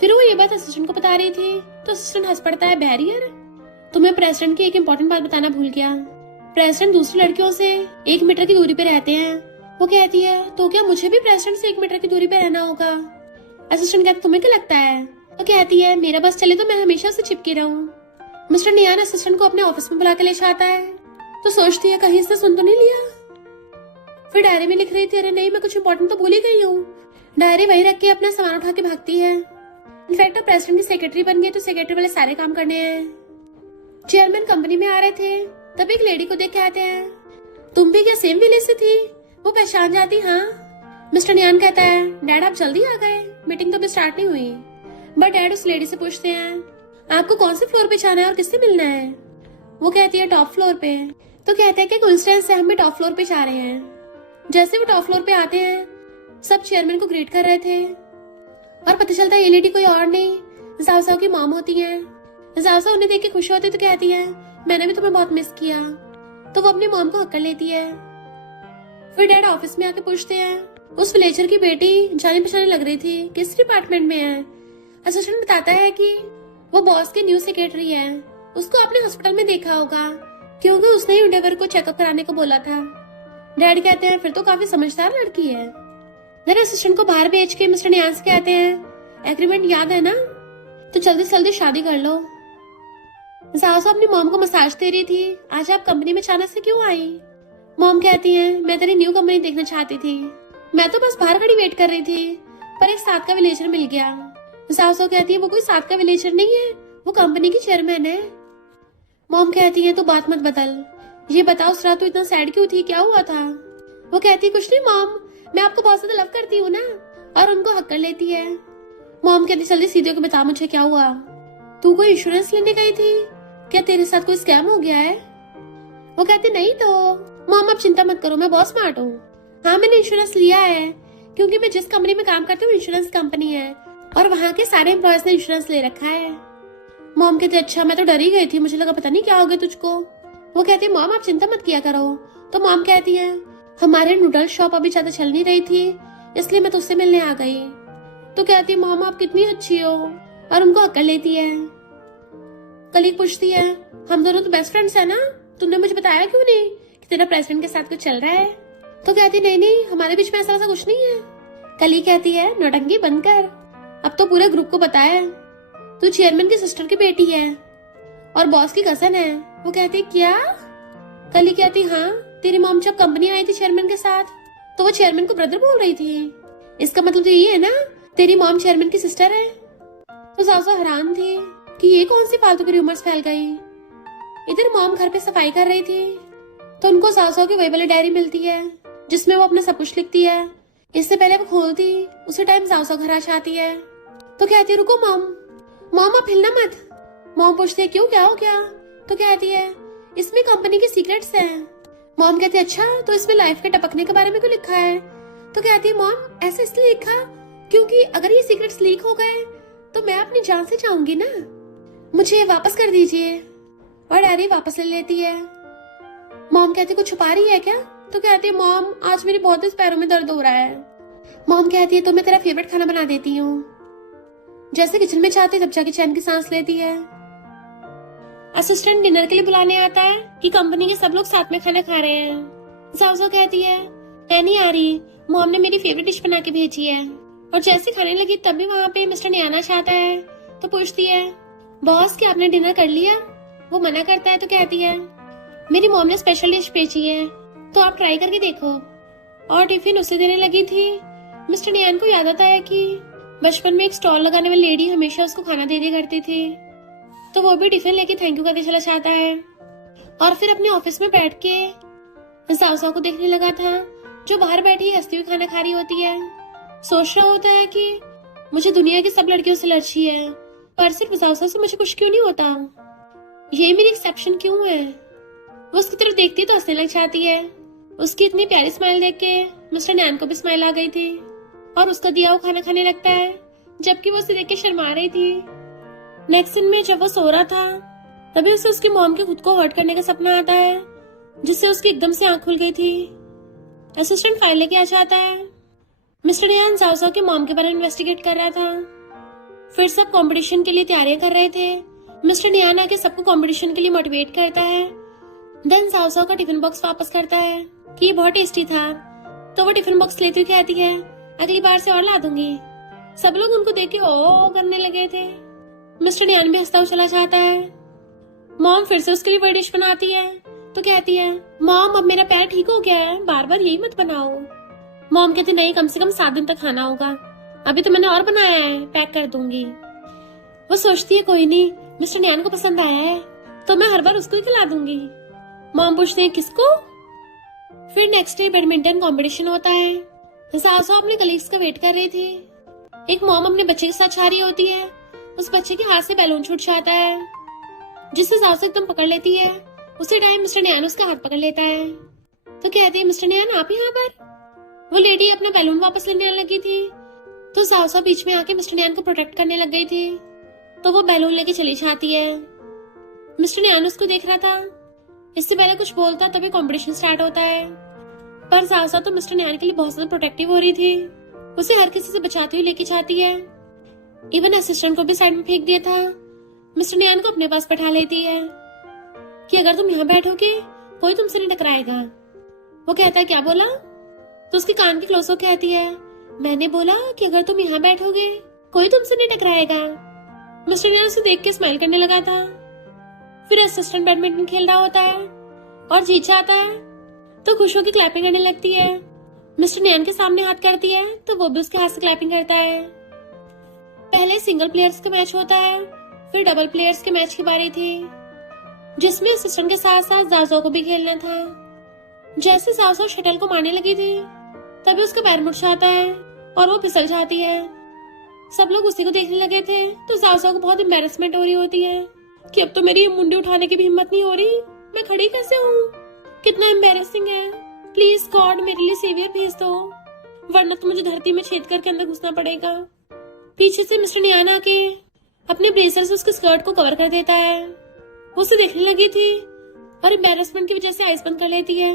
फिर वो ये बात असिस्टेंट को बता रही थी तो असिस्टेंट हंस पड़ता है, बैरियर? तो मैं प्रेसिडेंट की एक इम्पोर्टेंट बात बताना भूल गया। प्रेसिडेंट दूसरी लड़कियों से 1 मीटर की दूरी पे रहते हैं। वो कहती है तो क्या मुझे भी प्रेसिडेंट से 1 मीटर की दूरी पे रहना होगा। असिस्टेंट कहता तुम्हें क्या लगता है। वो कहती है मेरा बस चले तो मैं हमेशा से चिपकी रहूं। मिस्टर नियान असिस्टेंट को अपने ऑफिस में बुला के ले जाता है तो सोचती है कहीं इसने सुन तो नहीं लिया। फिर डायरी में लिख रही थी अरे नहीं मैं कुछ इम्पोर्टेंट तो भूल ही गई हूँ। डायरी वही रख के अपना सामान उठा के भागती है। इनफैक्ट प्रेसिडेंट की सेक्रेटरी बन गई तो सेक्रेटरी वाले सारे काम करने हैं। चेयरमैन कंपनी में आ रहे थे तब एक लेडी को देख के आते हैं, तुम भी क्या सेम विलेज से थी। वो पहचान जाती हाँ। मिस्टर नियान कहता है डैड आप जल्दी आ गए, मीटिंग तो अभी स्टार्ट नहीं हुई। बट डैड उस लेडी से पूछते हैं आपको कौन से फ्लोर पे जाना है और किससे मिलना है। वो कहती है टॉप फ्लोर पे। तो कहते हैं कि कोइंसिडेंस से हम भी टॉप फ्लोर पे जा रहे हैं। जैसे वो टॉप फ्लोर पे आते हैं सब चेयरमैन को ग्रीट कर रहे थे और पता चलता है ये लेडी कोई और नहीं जावसाव की मॉम होती है। जावसाव उन्हें देख के खुश होती तो कहती है मैंने भी तुम्हें बहुत मिस किया। तो वो अपनी मॉम को हक कर लेती है। फिर डैड ऑफिस में आके पूछते हैं उस विलेजर की बेटी जानी पहचानी लग रही थी, किस डिपार्टमेंट में है। असिस्टेंट बताता है कि वो बॉस के न्यू सेक्रेटरी है, उसको आपने हॉस्पिटल में देखा होगा क्योंकि उसने ही डेवर को चेकअप कराने को बोला था। डैड कहते हैं फिर तो काफी समझदार लड़की है। देन असिस्टेंट को बाहर भेज के मिस्टर नियान से कहते हैं एग्रीमेंट याद है ना, तो जल्दी से जल्दी शादी कर लो। सासू अपनी मॉम को मसाज दे रही थी, आज आप कंपनी में अचानक से क्यों आई? मॉम कहती है मैं तेरी न्यू कंपनी देखना चाहती थी, मैं तो बस बाहर खड़ी वेट कर रही थी पर एक साथ का विलेजर मिल गया। सासू कहती है वो कोई साथ का विलेजर नहीं है, वो कंपनी की चेयरमैन है। मॉम कहती है तो बात मत बदल, ये बताओ उस रात तू इतना सैड क्यों थी, क्या हुआ था? वो कहती कुछ नहीं मॉम, मैं आपको बहुत ज्यादा लव करती हूँ ना, और उनको हक कर लेती है। मॉम कहती जल्दी सीधे को बता मुझे क्या हुआ, तू कोई इंश्योरेंस लेने गई थी क्या, तेरे साथ कोई स्कैम हो गया है? वो कहती नहीं तो। मॉम आप चिंता मत करो, मैं बहुत स्मार्ट हूँ। हाँ मैंने इंश्योरेंस लिया है क्योंकि मैं जिस कंपनी में काम करती हूँ इंश्योरेंस कंपनी है और वहाँ के सारे एम्प्लॉयज ने इंश्योरेंस ले रखा है। मॉम कहती अच्छा मैं तो डर ही गई थी, मुझे लगा पता नहीं क्या हो गया तुझको। वो कहती मॉम आप चिंता मत किया करो। तो मॉम कहती है हमारे नूडल शॉप अभी ज्यादा चल नहीं रही थी इसलिए मैं तुझसे मिलने आ गई। तो कहती मॉम आप कितनी अच्छी हो, और उनको अक्ल लेती है। कलीग पूछती है हम दोनों तो बेस्ट फ्रेंड्स है ना, तुमने मुझे बताया क्यों नहीं कि तेरा प्रेसिडेंट के साथ कुछ चल रहा है? तो कहती नहीं नहीं हमारे बीच में ऐसा वैसा कुछ नहीं है। कलीग कहती है नौटंकी बंद कर, अब तो पूरे ग्रुप को पता है तू चेयरमैन की सिस्टर की बेटी है और बॉस की कजन है। वो कहती क्या? कलीग कहती हाँ तेरी मॉम जब कंपनी आई थी चेयरमैन के साथ तो वो चेयरमैन को ब्रदर बोल रही थी, इसका मतलब तो ये है ना तेरी मॉम चेयरमैन की सिस्टर है। तो सासू हैरान थी कि ये कौन सी फालतू की रूमर्स फैल गई। इधर मॉम घर पे सफाई कर रही थी तो उनको सासू की वही वाली डायरी मिलती है जिसमें वो अपना सब कुछ लिखती है। इससे पहले वो खोलती उसी टाइम सासू घर आ जाती है। तो कहती रुको मॉम, मॉम आप हिलना मत। मॉम पूछती है क्यों क्या हो गया? तो कहती है इसमें कंपनी के सीक्रेट्स हैं। मॉम कहती है अच्छा तो इसमें लाइफ के टपकने के बारे में क्यों लिखा है? तो कहती है मॉम ऐसे इसलिए लिखा क्योंकि अगर ये सीक्रेट्स लीक हो गए तो मैं अपनी जान से जाऊंगी ना, मुझे वापस कर दीजिए। और डायरी वापस ले लेती है। मॉम कहती कुछ छुपा रही है क्या? तो कहती है मॉम आज मेरे बहुत पैरों में दर्द हो रहा है। मॉम कहती है तो मैं तेरा फेवरेट खाना बना देती हूँ। जैसे किचन में जाती तब जाके चैन की सांस लेती है। असिस्टेंट डिनर के लिए बुलाने आता है कि कंपनी के सब लोग साथ में खाना खा रहे हैं। सासू कहती है मैं नहीं आ रही, मॉम ने मेरी फेवरेट डिश बना के भेजी है। और जैसे खाने लगी तभी वहाँ पे मिस्टर ने आना चाहता है तो पूछती है बॉस क्या आपने डिनर कर लिया? वो मना करता है तो कहती है मेरी मॉम ने स्पेशल डिश भेजी है तो आप ट्राई करके देखो। और टिफिन उसे देने लगी थी। मिस्टर नियान को याद आता है कि बचपन में एक स्टॉल लगाने वाली लेडी हमेशा उसको खाना दे दिया करती थी, तो वो भी टिफिन लेके थैंक यू करके चला जाता है। और फिर अपने ऑफिस में बैठ के सासू को देखने लगा था जो बाहर बैठी हंसती हुई खाना खा रही होती है। सोच रहा होता है कि मुझे दुनिया की सब लड़कियों से एलर्जी है पर सिर्फ सासू से मुझे कुछ क्यों नहीं होता, ये मेरी एक्सेप्शन क्यों है? वो उसकी तरफ देखती तो हंसने लग जाती है। उसकी इतनी प्यारी स्माइल देख के मिस्टर नैन को भी स्माइल आ गई थी और उसका दिया वो खाना खाने लगता है जबकि वो उसे देख के शर्मा रही थी। नेक्स्ट दिन में जब वो सो रहा था तभी उसे उसकी मॉम के खुद को हर्ट करने का सपना आता है जिससे उसकी एकदम से आंख खुल गई थी। असिस्टेंट फाइल लेके आ जाता है। मिस्टर नैन साउसा के मॉम के बारे में इन्वेस्टिगेट कर रहा था। फिर सब कंपटीशन के लिए तैयारियां कर रहे थे। मिस्टर नियान आके सबको कंपटीशन के लिए मोटिवेट करता है। देन साउसा का टिफिन बॉक्स वापस करता है कि ये बहुत टेस्टी था। तो वो टिफिन बॉक्स लेती हुई कहती है अगली बार से और ला दूंगी। सब लोग उनको देख के ओ करने लगे थे। मिस्टर नियान भी हंसता हुआ चला जाता है। मॉम फिर से उसके लिए वही डिश बनाती है तो कहती है मॉम अब मेरा पैर ठीक हो गया है, बार बार यही मत बनाओ। मॉम कहती नहीं कम से कम 7 दिन तक खाना होगा, अभी तो मैंने और बनाया है, पैक कर दूंगी। वो सोचती है कोई नहीं, मिस्टर नियान को पसंद आया है तो मैं हर बार उसको ही खिला दूंगी। मॉम पूछते हैं किसको? फिर नेक्स्ट डे बैडमिंटन कंपटीशन होता है। सासू अपने कलीग्स का वेट कर रही थी। एक मॉम अपने बच्चे के साथ जा रही होती है। उस बच्चे के हाथ से बैलून छूट जाता है जिससे सासू एकदम पकड़ लेती है। उसी टाइम मिस्टर नियान उसका हाथ पकड़ लेता है तो कहते हैं मिस्टर नियान आप यहाँ पर? वो लेडी अपना बैलून वापस लेने लगी थी तो सासू बीच में आके मिस्टर नियान को प्रोटेक्ट करने लग गई थी तो वो बैलून लेके चली जाती है। मिस्टर नियान उसको देख रहा था। इससे पहले कुछ बोलता तभी कंपटीशन स्टार्ट होता है पर सासा तो मिस्टर नियान के लिए बहुत ज्यादा प्रोटेक्टिव हो रही थी। उसे हर किसी से बचाती हुई लेके जाती है। इवन असिस्टेंट को भी साइड में फेंक दिया था। मिस्टर नियान को अपने पास बैठा लेती है कि अगर तुम यहाँ बैठोगे कोई तुमसे नहीं टकराएगा। वो कहता है क्या बोला? तो उसके कान की क्लोज होकर कहती है मैंने बोला कि अगर तुम यहाँ बैठोगे कोई तुमसे नहीं टकराएगा। मिस्टर नियान उसे देख के स्माइल करने लगा था। फिर असिस्टेंट बैडमिंटन खेल रहा होता है और जीत जाता है तो खुश होकर क्लैपिंग करने लगती है। मिस्टर नियान के सामने हाथ करती है तो वो भी उसके हाथ से क्लैपिंग करता है। पहले सिंगल प्लेयर्स का मैच होता है, फिर डबल प्लेयर्स के मैच की बारी थी जिसमें असिस्टेंट के साथ साथ जाओ को भी खेलना था। जैसे जाओ शटल को मारने लगी थी तभी उसका पैर मुड़ जाता है और वो फिसल जाती है। सब लोग उसी को देखने लगे थे तो जाओ को बहुत एम्बैरेसमेंट हो रही होती है कि अब तो मेरी मुंडी उठाने की भी हिम्मत नहीं हो रही, मैं खड़ी कैसे हूँ, कितना एम्बैरेसिंग है। प्लीज गॉड मेरे लिए सेवियर भेज दो वरना तो मुझे धरती में छेद करके अंदर घुसना पड़ेगा। पीछे से मिस्टर नियान आके अपने ब्लेजर से उसके स्कर्ट को कवर कर देता है। वो उसे देखने लगी थी और एम्बैरेसमेंट की वजह से आइज बंद कर लेती है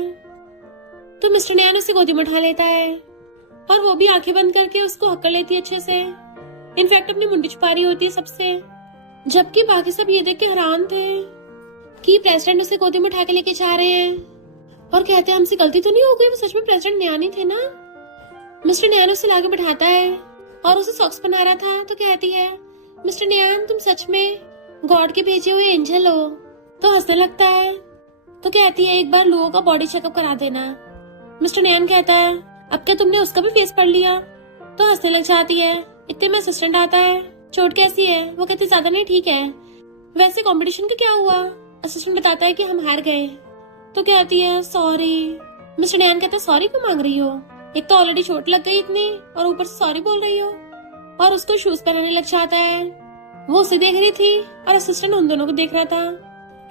तो मिस्टर नियान उसे गोदी में उठा लेता है और वो भी आंखें बंद करके उसको हक कर लेती है अच्छे से। इनफैक्ट अपनी मुंडी छुपा रही होती है सबसे, जबकि बाकी सब ये देख के हैरान थे कि प्रेसिडेंट उसे गोदी में उठा के लेके जा रहे हैं और कहते हैं हमसे गलती तो नहीं हो गई, वो सच में प्रेसिडेंट नियान ही थे ना। मिस्टर नियान उसे लाके बिठाता है और उसे सॉक्स पहना रहा था तो कहती है मिस्टर नियान तुम सच में गॉड के भेजे हुए एंजल हो। तो हंसने लगता है तो कहती है एक बार लुओ का बॉडी चेकअप करा देना। मिस्टर नियान कहता है अब क्या तुमने उसका भी फेस पढ़ लिया? तो हंसने लग जाती है। इतने में असिस्टेंट आता है, चोट कैसी है? वो कहती ज्यादा नहीं ठीक है। वैसे कंपटीशन का क्या हुआ? असिस्टेंट बताता है कि हम हार गए। तो कहती है सॉरी। मिस्टर नियान कहता है सॉरी क्यों मांग रही हो, एक तो ऑलरेडी चोट लग गई इतनी और ऊपर से सॉरी बोल रही हो। और उसको शूज पहनाने लग जाता है। वो उसे देख रही थी और असिस्टेंट उन दोनों को देख रहा था।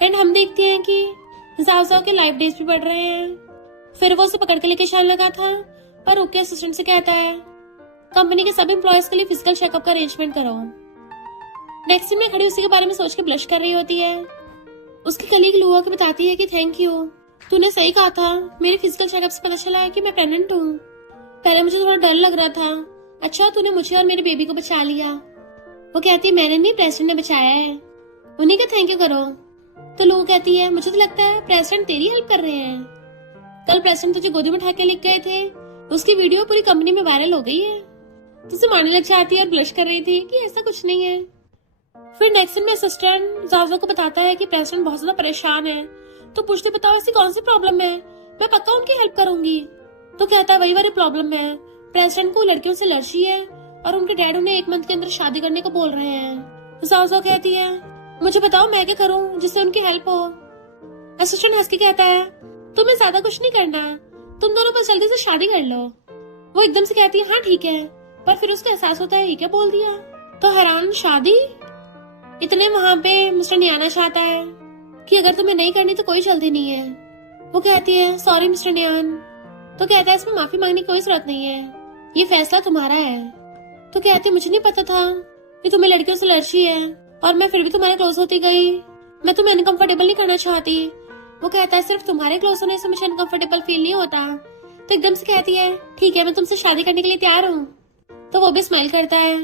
एंड हम देखते हैं कि जाओ के लाइफ डेज भी बढ़ रहे हैं। फिर वो उसे पकड़ के लेके चलने लगा था पर रुक के असिस्टेंट से कहता है कंपनी के सब एम्प्लॉयज के लिए फिजिकल चेकअप का अरेंजमेंट करो। नेक्स्ट दिन में खड़ी उसी के बारे में सोच के ब्लश कर रही होती है। उसकी कलीग लुआ को बताती है कि थैंक यू, तूने सही कहा था, मेरे फिजिकल चेकअप से पता चला है कि मैं प्रेग्नेंट हूँ। पहले मुझे थोड़ा डर लग रहा था। अच्छा तूने मुझे और मेरे बेबी को बचा लिया। वो कहती है मैंने नहीं, प्रेसिडेंट ने बचाया है, उन्हीं का थैंक यू करो। तो लुआ कहती है मुझे तो लगता है प्रेसिडेंट तेरी हेल्प कर रहे हैं। कल प्रेसिडेंट तुझे गोदी में उठा के लेके गए थे, उसकी वीडियो पूरी कंपनी में वायरल हो गई है। तुझे मारने लग जाती है और ब्लश कर रही थी कि ऐसा कुछ नहीं है। फिर नेक्स्ट दिन में असिस्टेंट जाओ को बताता है कि प्रेसिडेंट बहुत ज्यादा परेशान है तो पूछते बताओ ऐसी कौन सी प्रॉब्लम है, मैं पक्का उनकी हेल्प करूंगी। तो कहता है वही वाली प्रॉब्लम है, प्रेसिडेंट को लड़कियों से एलर्जी है और उनके डैड उन्हें 1 मंथ के अंदर शादी करने को बोल रहे हैं। जाओ कहती है मुझे बताओ मैं क्या करूं जिससे उनकी हेल्प हो। असिस्टेंट हंस के कहता है तुम्हें ज्यादा कुछ नहीं करना, तुम दोनों बस जल्दी से शादी कर लो। वो एकदम से कहती है हाँ ठीक है, पर फिर उसको एहसास होता है ये क्या बोल दिया। तो हैरान शादी, इतने वहां पे मिस्टर नियाना चाहता है कि अगर तुम्हें नहीं करनी तो कोई जल्दी नहीं है। वो कहती है सॉरी मिस्टर नियान। तो कहता है इसमें माफी मांगने की कोई जरूरत नहीं है, ये फैसला तुम्हारा है। तो कहती मुझे नहीं पता था कि तुम्हें लड़कियों से एलर्जी है और मैं फिर भी तुम्हारे क्लोज होती गई, मैं तुम्हें अनकंफर्टेबल नहीं करना चाहती। वो कहता है सिर्फ तुम्हारे क्लोज होने से मुझे अनकंफर्टेबल फील नहीं होता। तो एकदम से कहती है ठीक है मैं तुमसे शादी करने के लिए तैयार हूँ। तो वो भी स्माइल करता है।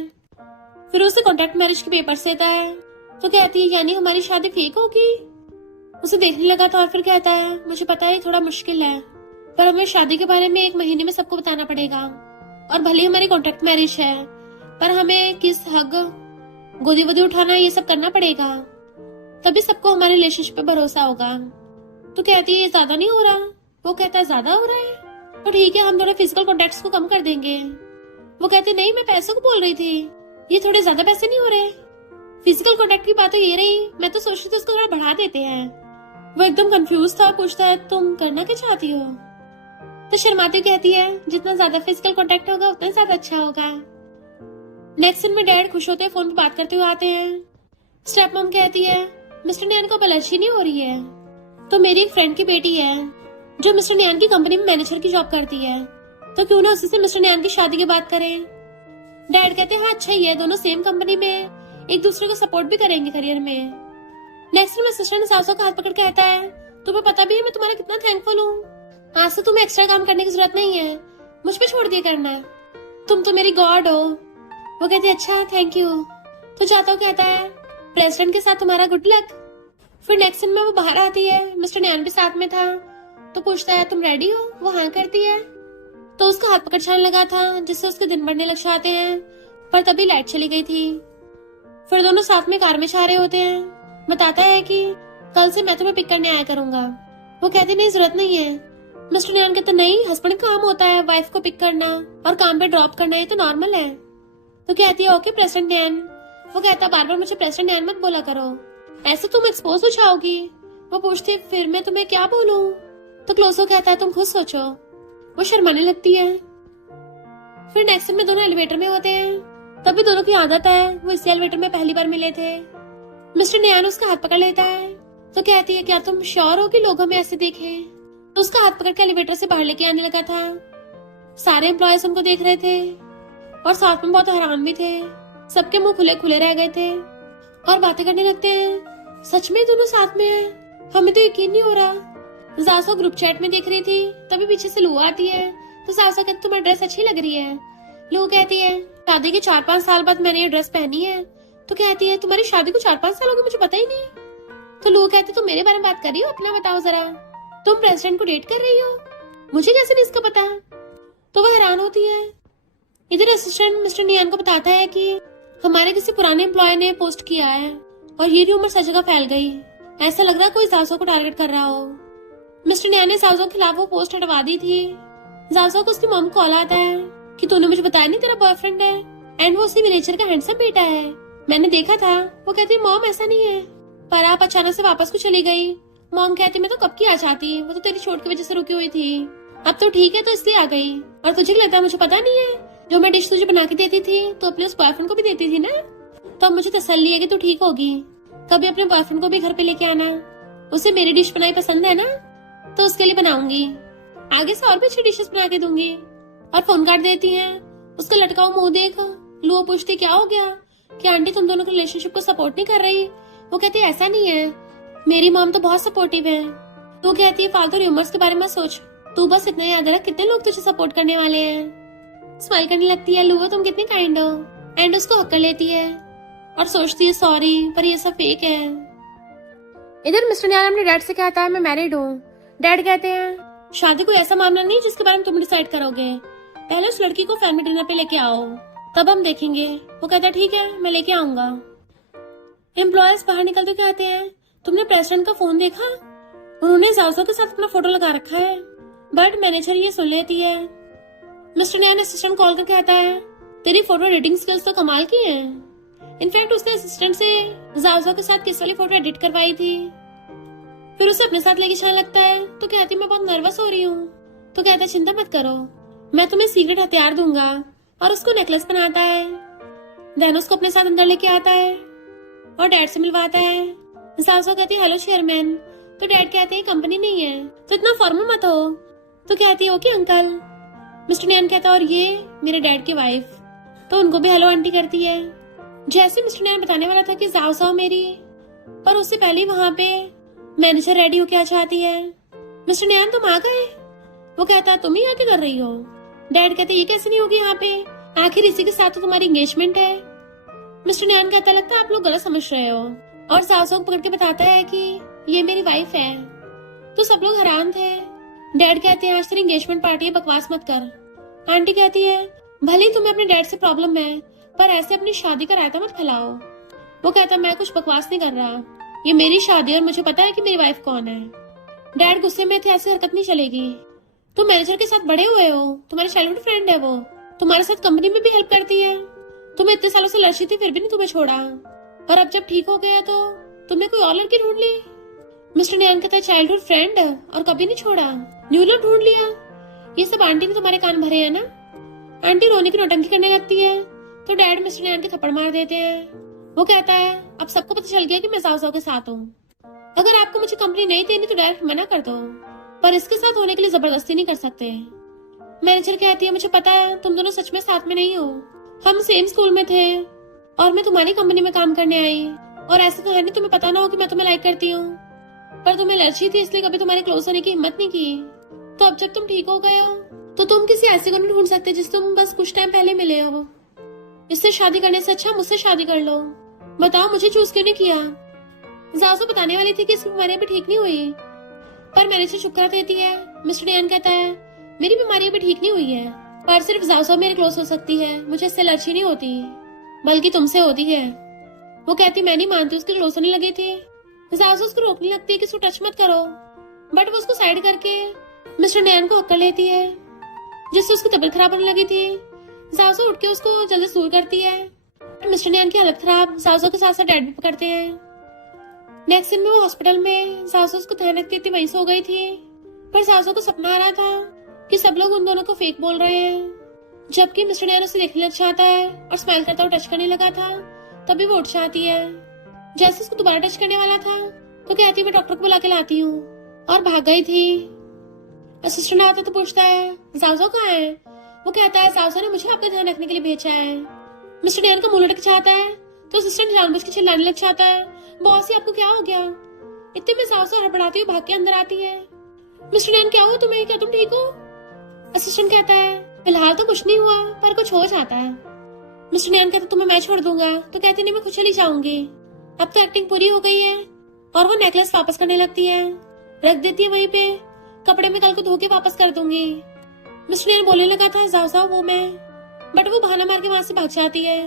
फिर उसे कॉन्ट्रैक्ट मैरिज के पेपर्स देता है। तो कहती है यानी हमारी शादी फेक होगी। उसे देखने लगा था और फिर कहता है मुझे पता है थोड़ा मुश्किल है पर हमें शादी के बारे में 1 महीने में सबको बताना पड़ेगा और भले ही हमारी कॉन्ट्रैक्ट मैरिज है पर हमें किस हग गोदी वोदी उठाना ये सब करना पड़ेगा, तभी सबको हमारे रिलेशनशिप पे भरोसा होगा। तो कहती है ज्यादा नहीं हो रहा। वो कहता है ज्यादा हो रहा है तो ठीक है हम थोड़ा फिजिकल कॉन्टेक्ट को कम कर देंगे। वो कहती नहीं मैं पैसों को बोल रही थी, ये थोड़े ज्यादा पैसे नहीं हो रहे। फिजिकल कॉन्टेक्ट की बात तो ये रही, मैं तो सोच रही थी उसको थोड़ा बढ़ा देते हैं। वो एकदम कंफ्यूज था, पूछता है तुम करना क्या चाहती हो। तो शर्माती कहती है जितना ज्यादा फिजिकल कॉन्टेक्ट होगा उतना ज्यादा अच्छा होगा। नेक्स्ट दिन में डैड खुश होते फोन पे बात करते हुए आते हैं। स्टेप मॉम कहती है मिस्टर नियान को एलर्जी नहीं हो रही है। तो मेरी एक फ्रेंड की बेटी है जो मिस्टर नियान की कंपनी में मैनेजर की जॉब करती है, तो क्यों ना उसी से मिस्टर नियान की शादी की बात करें। डैड कहते हैं हाँ अच्छा ही है, दोनों सेम कंपनी में एक दूसरे को सपोर्ट भी करेंगे करियर में। नेक्स्ट में सिस्टर ने सासू का हाथ पकड़ कहता है तुम्हें पता भी है मैं तुम्हारा कितना थैंकफुल हूँ, आज से तुम्हें एक्स्ट्रा काम करने की जरूरत नहीं है, मुझ पे छोड़ दिया करना, तुम तो मेरी गॉड हो। वो कहती है अच्छा थैंक यू। तो चाहता कहता है प्रेसिडेंट के साथ तुम्हारा गुड लक। फिर नेक्स्ट सीन में वो बाहर आती है, मिस्टर नयान भी साथ में था। तो पूछता है तुम रेडी हो? वो हाँ करती है। तो उसका हाथ पकड़ छाने लगा था जिससे उसके दिन बढ़ने लग जाते हैं, पर तभी लाइट चली गई थी। फिर दोनों साथ में कार में जा रहे होते हैं। बताता है कि कल से मैं तुम्हें पिक करने आया करूंगा। वो कहती नहीं जरूरत नहीं है। मिस्टर नयान कहते नहीं, हस्बैंड का काम होता है वाइफ को पिक करना और काम पे ड्रॉप करना, ये तो नॉर्मल है। तो कहती है ओके प्रेसिडेंट नयान। वो कहता बार बार मुझे प्रेसिडेंट नयान मत बोला करो, ऐसे तुम एक्सपोज हो जाओगी। वो पूछती फिर मैं तुम्हें क्या बोलूं? तो क्लोजो कहता है तुम खुद सोचो। वो शर्माने लगती है। फिर नेक्स्ट में दोनों एलिवेटर में होते हैं। तभी दोनों की आदत है, वो इसी एलिवेटर में पहली बार मिले थे। मिस्टर नयान उसका हाथ पकड़ लेता है। तो कहती है क्या तुम श्योर हो कि लोग हमें ऐसे देखें? तो उसका हाथ पकड़ के एलिवेटर से बाहर लेके आने लगा था। सारे एम्प्लॉयज उनको देख रहे थे और साथ में बहुत हैरान भी थे। सबके मुंह खुले खुले रह गए थे और बातें करने लगते हैं। सच में दोनों साथ में हैं, हमें तो यकीन नहीं हो रहा। जासो ग्रुप चैट में देख रही थी, तभी पीछे से लू आती है। तो जासो कहती तुम्हारी ड्रेस अच्छी लग रही है। लू कहती है शादी के 4-5 साल बाद मैंने ये ड्रेस पहनी है। तो कहती है तुम्हारी शादी को 4-5 साल हो गए, मुझे पता ही नहीं। तो लू कहती तुम मेरे बारे में बात कर रही हो, अपना बताओ जरा, तुम प्रेसिडेंट को डेट कर रही हो? मुझे कैसे नहीं इसका पता? तो वह हैरान होती है। इधर असिस्टेंट मिस्टर नियान को बताता है कि हमारे किसी पुराने एम्प्लॉय ने पोस्ट किया है और ये रूमर सब जगह फैल गई। ऐसा लग रहा है कोई जासो को टारगेट कर रहा हो। मिस्टर नियान ने जासो के खिलाफ वो पोस्ट हटवा दी थी। जासो को उसकी मॉम कॉल आता है कि तूने मुझे बताया नहीं तेरा बॉयफ्रेंड है एंड वो उसी विलेजर का हैंडसम बेटा है, मैंने देखा था। वो कहती मॉम ऐसा नहीं है, पर आप अचानक से वापस को चली गई। मॉम कहती मैं तो कब की आ जाती, वो तो तेरी चोट की वजह से रुकी हुई थी, अब तो ठीक है तो इसलिए आ गई। और तुझे लगता है मुझे पता नहीं है? जो मैं डिश तुझे बना के देती थी तो अपने उस बॉयफ्रेंड को भी देती थी ना, तो अब मुझे तसल्ली है कि तू ठीक होगी। कभी अपने बॉयफ्रेंड को भी घर पे लेके आना, उसे मेरी डिश बनाई पसंद है ना, तो उसके लिए बनाऊंगी। आगे से और भी अच्छी डिशेस बना के दूंगी। और फोन काट देती है। उसका लटका हुआ मुंह देख लू पूछती क्या हो गया, कि आंटी तुम दोनों के रिलेशनशिप को सपोर्ट नहीं कर रही? वो कहती है ऐसा नहीं है, मेरी मॉम तो बहुत सपोर्टिव है। तो कहती है फालतू र्यूमर्स के बारे में सोच, तू बस इतना याद रख कितने लोग तुझे सपोर्ट करने वाले हैं। स्माइल करने लगती है लू तुम कितनी काइंड हो, एंड उसको हक कर लेती है और सोचती है सॉरी पर ये सब फेक है। इधर मिस्टर नियान अपने डैड से कहता है मैं मैरिड हूँ। डैड कहते हैं शादी कोई ऐसा मामला नहीं जिसके बारे में तुम डिसाइड करोगे, पहले उस लड़की को फैमिली डिनर पे लेके आओ तब हम देखेंगे। वो कहता है ठीक है मैं लेके आऊंगा। एम्प्लॉयज बाहर निकलते कहते हैं तुमने प्रेसिडेंट का फोन देखा, उन्होंने जाओजो के साथ अपना फोटो लगा रखा है। बट मैनेजर ये सुन लेती है। मिस्टर नियान असिस्टेंट कॉल कर कहता है तेरी फोटो एडिटिंग स्किल्स तो कमाल की हैं। इनफैक्ट उसने असिस्टेंट से जाओजो के साथ किस वाली फोटो एडिट करवाई थी। फिर उसे अपने साथ लेके जाने लगता है। तो कहती मैं बहुत नर्वस हो रही हूँ। तो कहता है चिंता मत करो, मैं तुम्हें सीक्रेट हथियार दूंगा, और उसको नेकलेस बनाता है। देन उसको अपने साथ अंदर लेके आता है और डैड से मिलवाता है। जाओजो कहती है हेलो चेयरमैन। तो डैड कहते हैं कंपनी नहीं है तो इतना फॉर्मल मत हो। तो कहती है ओके अंकल। मिस्टर नियान कहता है और ये मेरे डैड की वाइफ, तो उनको भी हेलो आंटी करती है। जैसे मिस्टर नियान बताने वाला था कि जाओजो मेरी, पर उससे पहले वहां पे मैनेजर रेडी होके आ जाती है। मिस्टर नियान तुम आ गए? वो कहता तुम ही आके कर रही हो। डैड कहते ये कैसे नहीं होगी यहाँ पे, आखिर इसी के साथ तो तुम्हारी एंगेजमेंट है। मिस्टर नियान कहता लगता है आप लोग गलत समझ रहे हो, और जाओजो को पकड़ के बताता है कि ये मेरी वाइफ है। तो सब लोग हैरान थे। डैड कहते हैं आज तेरी एंगेजमेंट पार्टी है, बकवास मत कर। आंटी कहती है भले तुम्हें अपने डैड से प्रॉब्लम है, पर ऐसे अपनी शादी का रायता मत फैलाओ। वो कहता मैं कुछ बकवास नहीं कर रहा, ये मेरी शादी है और मुझे पता है कि मेरी वाइफ कौन है। डैड गुस्से में थे ऐसी हरकत नहीं चलेगी, तुम मैनेजर के साथ बड़े हुए हो, तुम्हारी चाइल्डहुड फ्रेंड है वो, तुम्हारे साथ कंपनी में भी हेल्प करती है, तुम्हें इतने सालों से लड़ती थी फिर भी नहीं तुम्हें छोड़ा, और अब जब ठीक हो गया तो तुमने कोई और लड़की ढूंढ ली। मिस्टर नियान कहता है चाइल्डहुड फ्रेंड और कभी नहीं छोड़ा, न्यू लव ढूंढ लिया। ये सब आंटी ने तुम्हारे कान भरे हैं ना। आंटी रोने की नौटंकी करने लगती है। तो डैड मिस्टर नियान के थप्पड़ मार देते हैं। वो कहता है अब सबको पता चल गया कि मैं जाओजो के साथ हूँ, अगर आपको मुझे कंपनी नहीं देनी तो डायरेक्ट मना कर दो, पर इसके साथ होने के लिए जबरदस्ती नहीं कर सकते। मैनेजर कहती है मुझे पता है तुम दोनों सच में साथ में नहीं हो, हम सेम स्कूल में थे और मैं तुम्हारी कंपनी में काम करने आई, और ऐसा तो है नहीं तुम्हें पता ना हो कि मैं तुम्हें लाइक करती हूँ, पर तुम्हें एलर्जी थी इसलिए कभी तुम्हारे क्लोज होने की हिम्मत नहीं की। तो अब जब तुम ठीक हो गए हो तो तुम किसी ऐसे को नहीं ढूंढ सकते जिस तुम बस कुछ टाइम पहले मिले हो। इससे शादी करने से अच्छा मुझसे शादी कर लो। बताओ मुझे चूज क्यों नहीं किया? जासू बताने वाली थी कि इसकी बीमारी अभी ठीक नहीं हुई, पर मैंने इसे चुप करा देती है। मिस्टर डैन कहता है मेरी बीमारी अभी ठीक नहीं हुई है, पर सिर्फ जासू मेरे क्लोज हो सकती है, मुझे इससे एलर्जी नहीं होती, बल्कि तुमसे होती है। वो कहती मैं नहीं मानती, उसके क्लोज होने लगी थी। जासू उसको रोकने लगती है कि उसको टच मत करो, बट वो उसको साइड करके मिस्टर डैन को हक कर लेती है, जिससे उसकी तबीयत खराब होने लगी थी। जासू उठ के उसको जल्दी दूर करती है। मिस्टर डैन की हालत खराब, जासू के साथ साथ डैड भी पकड़ते हैं। नेक्स्ट दिन में वो हॉस्पिटल में सासू उसको ध्यान रखती थी, वहीं सो गई थी। पर सासू को सपना आ रहा था कि सब लोग उन दोनों को फेक बोल रहे हैं, जबकि मिस्टर डैन उसे देखने लग जाता है और स्माइल करता हुआ टच करने लगा था। तभी वो उठ जाती है। जैसे उसको दोबारा टच करने वाला था तो कहती है मैं डॉक्टर को बुला के लाती हूँ, और भाग गई थी। असिस्टेंट आता तो पूछता है सासू कहाँ है? वो कहता है सासू ने मुझे आपका ध्यान रखने के लिए भेजा है। मिस्टर डैन का मुंह लटक जाता है तो असिस्टेंट जानबूझ के चिल्लाने लग जाता है बॉस ही आपको क्या हो गया? इतने में सासू हड़बड़ाती हुई भाग के अंदर आती है। मिस्टर डैन क्या हुआ तुम्हें, क्या तुम ठीक हो? असिस्टेंट कहता है फिलहाल तो कुछ नहीं हुआ, पर कुछ हो जाता है। मिस्टर डैन कहता तुम्हें मैं छोड़ दूंगा, तो कहते नहीं मैं खुद चली जाऊंगी, अब तो एक्टिंग पूरी हो गई है। और वो नेकलेस वापस करने लगती है, रख देती है वहीं पे, कपड़े में कल को धो के वापस कर दूंगी। मिस्टर डैन बोलने लगा था जाओ वो मैं, बट वो बहाना मार के वहां से भाग जाती है।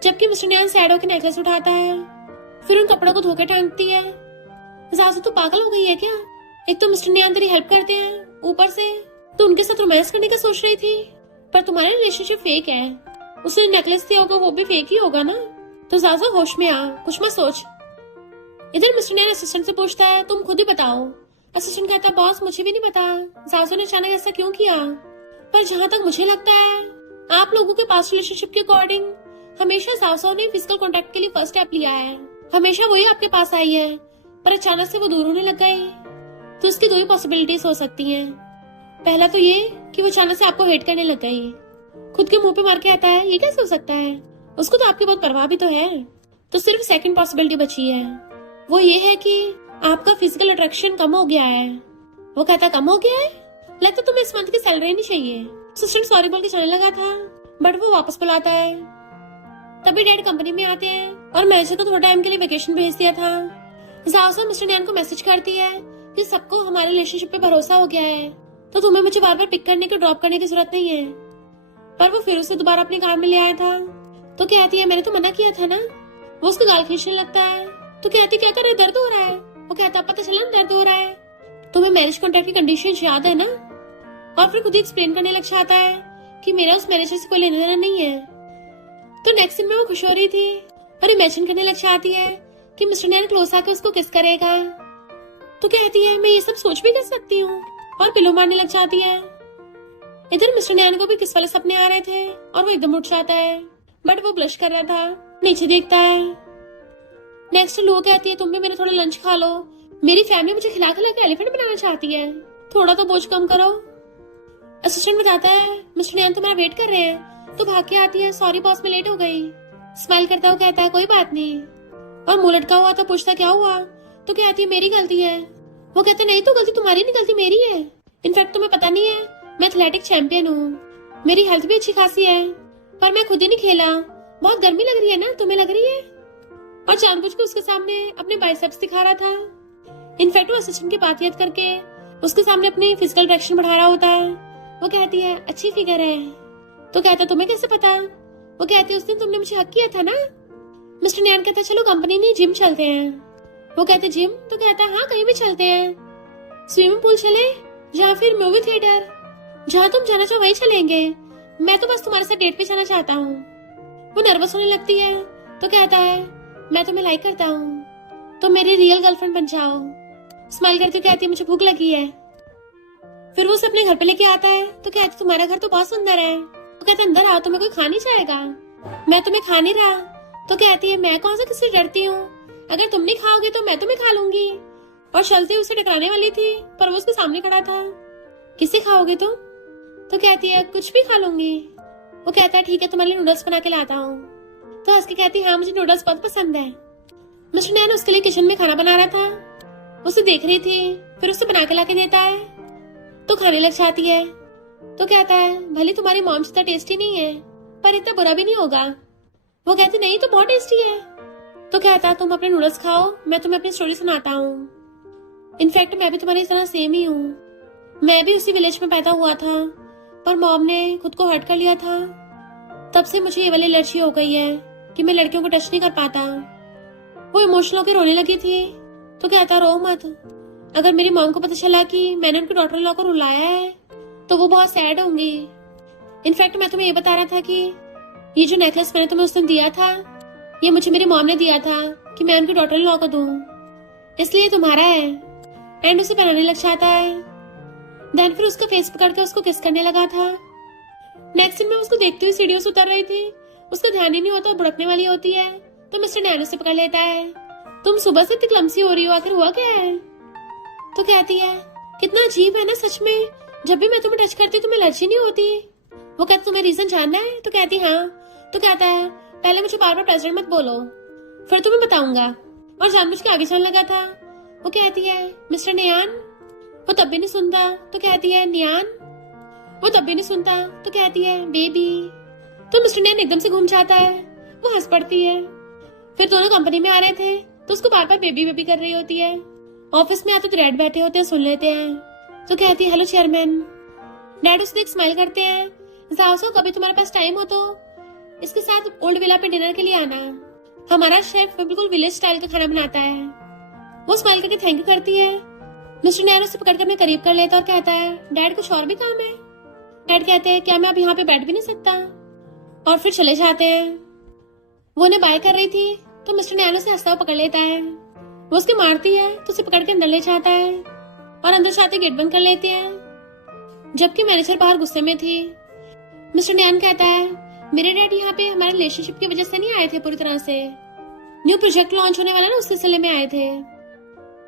जबकि मिस्टर डैन सैड होकर नेकलेस उठाता है, फिर उन कपड़ों को धोके टांगती है। जासू तो पागल हो गई है क्या? एक तो मिस्टर डैन तेरी हेल्प करते हैं, ऊपर से तो उनके साथ रोमांस करने का सोच रही थी, पर तुम्हारा रिलेशनशिप फेक है। उसने नेकलेस दिया होगा वो भी फेक ही होगा ना, तो जासू होश में आ, कुछ मत सोच। इधर मिस्टर डैन असिस्टेंट से पूछता है तुम खुद ही बताओ। असिस्टेंट कहता है बॉस मुझे भी नहीं पता जासू ने अचानक ऐसा क्यों किया, पर जहाँ तक मुझे लगता है आप लोगों के पास रिलेशनशिप के अकॉर्डिंग हमेशा जासू ने फिजिकल कॉन्टेक्ट के लिए फर्स्ट स्टेप लिया है, हमेशा वही आपके पास आई है, पर अचानक से वो दूर होने लग गए। तो उसकी दो ही पॉसिबिलिटीज हो सकती हैं। पहला तो ये कि वो अचानक से आपको हेट करने लग गई, खुद के मुंह पे मार के आता है ये कैसे हो सकता है, उसको तो आपकी बहुत परवाह भी तो है। तो सिर्फ सेकंड पॉसिबिलिटी बची है, वो ये है कि आपका फिजिकल अट्रैक्शन कम हो गया है। वो कहता कम हो गया है, लगता तुम्हें इस मंथ की सैलरी नहीं चाहिए। असिस्टेंट सॉरी बोल के चलने लगा था, बट वो वापस बुलाता है। तभी डैड कंपनी में आते हैं और मैनेजर को थोड़ा टाइम के लिए वेकेशन भेज दिया था। जासू मिस्टर डैन को मैसेज करती है कि सबको हमारे रिलेशनशिप पे भरोसा हो गया है, तो तुम्हें मुझे बार बार पिक करने की ड्रॉप करने की जरूरत नहीं है। पर वो फिर उसे दोबारा अपनी कार में ले आया था, तो कहती है मैंने तो मना किया था ना। वो उसको गाल खींचने लगता है, तो कहती क्या कर रहे, दर्द हो रहा है? वो कहता पता चला ना दर्द हो रहा है, तुम्हें मैरिज कॉन्ट्रैक्ट की कंडीशन याद है ना? और फिर खुद ही एक्सप्लेन करने लग जाता है कि मेरा उस मैनेजर से कोई लेना देना नहीं है। तो नेक्स्ट दिन में वो खुश हो रही थी और इमेजिन करने लग जाती है कि मिस्टर डैन क्लोज आके उसको किस करेगा। तो कहती है मैं ये सब सोच भी कर सकती हूँ, और पिलो मारने लग जाती है। इधर मिस्टर डैन को भी किस वाले सपने आ रहे थे और वो एकदम उठ जाता है, बट वो ब्लश कर रहा था, नीचे देखता है। नेक्स्ट लो कहती है तुम भी मेरा थोड़ा लंच खा लो, मेरी फैमिली मुझे खिला खिला के एलिफेंट बनाना चाहती है, थोड़ा तो बोझ कम करो। असिस्टेंट बताता है मिस्टर डैन तुम्हारा वेट कर रहे हैं, तो भाग के आती है सॉरी बॉस मैं लेट हो गई। स्माइल करता हुआ कहता है कोई बात नहीं, और मुंह लटका हुआ तो पूछता क्या हुआ, तो कहती है मेरी गलती है। वो कहते नहीं तो गलती तुम्हारी नहीं, गलती मेरी है। इनफैक्ट तुम्हें पता नहीं है मैं एथलेटिक चैंपियन हूँ, मेरी हेल्थ भी अच्छी खासी है, पर मैं खुद ही नहीं खेला, बहुत गर्मी लग रही है ना, तुम्हें लग रही है? और जानबूझ के उसके सामने अपने बाइसेप्स दिखा रहा था। इनफैक्ट वो असिस्टेंट की बात याद करके उसके सामने अपनी फिजिकल अट्रैक्शन बढ़ा रहा होता है। वो कहती है अच्छी फिगर है, तो कहता तुम्हें कैसे पता? वो कहती है उस दिन तुमने मुझे हक किया था ना। मिस्टर डैन कहता चलो कंपनी नहीं जिम चलते हैं। वो कहते जिम, तो कहता हाँ कहीं भी चलते हैं, स्विमिंग पूल चले या फिर मूवी थिएटर, जहाँ तुम जाना चाहो वही चलेंगे, मैं तो बस तुम्हारे साथ डेट पे जाना चाहता हूँ। वो नर्वस होने लगती है, तो कहता है मैं तुम्हें लाइक करता हूँ, तो मेरी रियल गर्लफ्रेंड बन जाओ। स्माइल करके कहती है मुझे भूख लगी है। फिर वो उसे अपने घर पे लेके आता है, तो कहती तुम्हारा घर तो बहुत सुंदर है। वो कहता अंदर आओ, तुम्हें कोई खा नहीं जाएगा, मैं तुम्हें खा नहीं रहा। तो कहती है मैं कौन सा किससे डरती हूँ, अगर तुम नहीं खाओगे तो मैं तुम्हें खा लूंगी। और चलते उसे टकराने वाली थी, पर वो उसके सामने खड़ा था। किसे खाओगे तुम? तो कहती है कुछ भी खा लूंगी। वो कहता है ठीक है तुम्हारे लिए नूडल्स बना के लाता हूँ। तो हंस के कहती है हाँ मुझे नूडल्स बहुत पसंद है। मिस्टर डैन उसके लिए किचन में खाना बना रहा था, उसे देख रही थी, फिर उसे बना के ला के देता है, तो खाने लग जाती है। तो कहता है भले तुम्हारी मॉम जितना टेस्टी नहीं है, पर इतना बुरा भी नहीं होगा। वो कहती नहीं तो बहुत टेस्टी है। तो कहता तुम अपने नूडल्स खाओ, मैं तुम्हें अपनी स्टोरी सुनाता हूँ। इनफैक्ट मैं भी तुम्हारी तरह सेम ही हूँ। मैं भी उसी विलेज में पैदा हुआ था, पर मॉम ने खुद को हर्ट कर लिया था। तब से मुझे ये वाली एलर्जी हो गई है कि मैं लड़कियों को टच नहीं कर पाता। वो इमोशनल होकर रोने लगी थी। तो कहता रो मत, अगर मेरी मॉम को पता चला कि मैंने उनके डॉटर इन लॉ को रुलाया है तो वो बहुत सैड होंगी। इनफैक्ट मैं तुम्हें ये बता रहा था कि ये जो नेकलेस मैंने तुम्हें उस दिन दिया था, ये मुझे मेरी मॉम ने दिया था कि मैं उनकी डॉटर इन लॉ को दूं, इसलिए तुम्हारा है। एंड उसे पहनाने लग जाता है। देन फिर उसका फेस पकड़ के उसको किस करने लगा था। नेक्स्ट दिन मैं उसको देखती हुई सीढ़ियों से उतर रही थी। उसका ध्यान ही नहीं होता, भुड़कने वाली होती है तो मिस्टर नैनो से पकड़ लेता है। तुम सुबह से इतनी क्लमसी हो रही हो, आखिर हुआ क्या है? तो कहती है कितना अजीब है ना सच में, जब भी मैं तुम्हें टच करती तुम्हें एलर्जी नहीं होती। वो कहता तुम्हें रीजन जानना है? तो कहती हाँ। तो कहता है पहले मुझे बार बार प्रेसिडेंट मत बोलो, फिर तुम्हें बताऊंगा। और जानबूझ के आगे चलने लगा था। वो कहती है मिस्टर नियान। वो तब भी नहीं सुनता। तो कहती है नियान। वो तब भी नहीं सुनता। तो कहती है बेबी। तो मिस्टर नियान एकदम से घूम जाता है। वो हंस पड़ती है। फिर दोनों कंपनी में आ रहे थे तो उसको बार बार बेबी बेबी कर रही होती है। ऑफिस में आते तो डैड बैठे होते हैं, सुन लेते हैं। तो कहती है हेलो चेयरमैन। डैड उससे एक स्माइल करते हैं। सासो कभी तुम्हारे पास टाइम हो तो इसके साथ ओल्ड विला पे डिनर के लिए आना, हमारा शेफ बिल्कुल विलेज स्टाइल का खाना बनाता है। वो स्माइल करके थैंक यू करती है। मिस्टर नैनो से पकड़कर मैं करीब कर लेता और कहता है डैड कुछ और भी काम है? डैड कहते हैं क्या मैं अब यहाँ पे बैठ भी नहीं सकता, और फिर चले जाते हैं। वो उन्हें बाय कर रही थी तो मिस्टर नैनो से हंसता हुआ पकड़ लेता है। वो उसके मारती है तो उसे पकड़ के अंदर ले जाता है और अंदर जाते गेट बंद कर लेते हैं। जबकि मैनेजर बाहर गुस्से में थी। मिस्टर नैन कहता है मेरे डैड यहाँ पे हमारे रिलेशनशिप की वजह से नहीं आए थे, पूरी तरह से न्यू प्रोजेक्ट लॉन्च होने वाला ना उस सिलसिले में आए थे।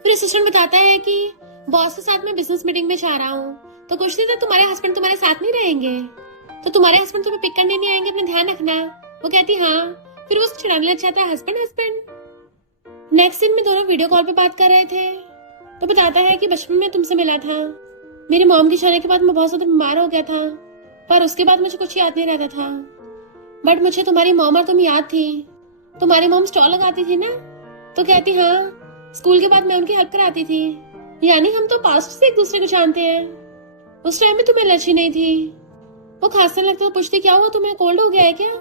फिर असिस्टेंट बताता है कि बॉस के साथ मैं बिजनेस मीटिंग में जा रहा हूँ, तो कुछ नहीं तो तुम्हारे हस्बैंड तुम्हारे साथ नहीं रहेंगे, तो तुम्हारे हस्बैंड तुम्हें पिक करने नहीं आएंगे, अपना ध्यान रखना। वो कहती हाँ। फिर वो उसको चिढ़ाने लग जाता है हस्बैंड हस्बैंड। नेक्स्ट दिन में दोनों वीडियो कॉल पे बात कर रहे थे तो बताता है कि बचपन में तुमसे मिला था। मेरी मॉम के जाने के बाद मैं बहुत ज्यादा बीमार हो गया था, पर उसके बाद मुझे कुछ याद नहीं रहता था। बट मुझे तुम्हारी मॉम और तुम याद थी। तुम्हारी मॉम स्टॉल लगाती थी ना? तो कहती हाँ, स्कूल के बाद मैं उनकी हेल्प कराती थी। यानी हम तो पास्ट से एक दूसरे को जानते हैं। उस टाइम में तुम्हें एलर्जी नहीं थी। वो खांसने लगता तो पूछती क्या हुआ, तुम्हें कोल्ड हो गया है क्या?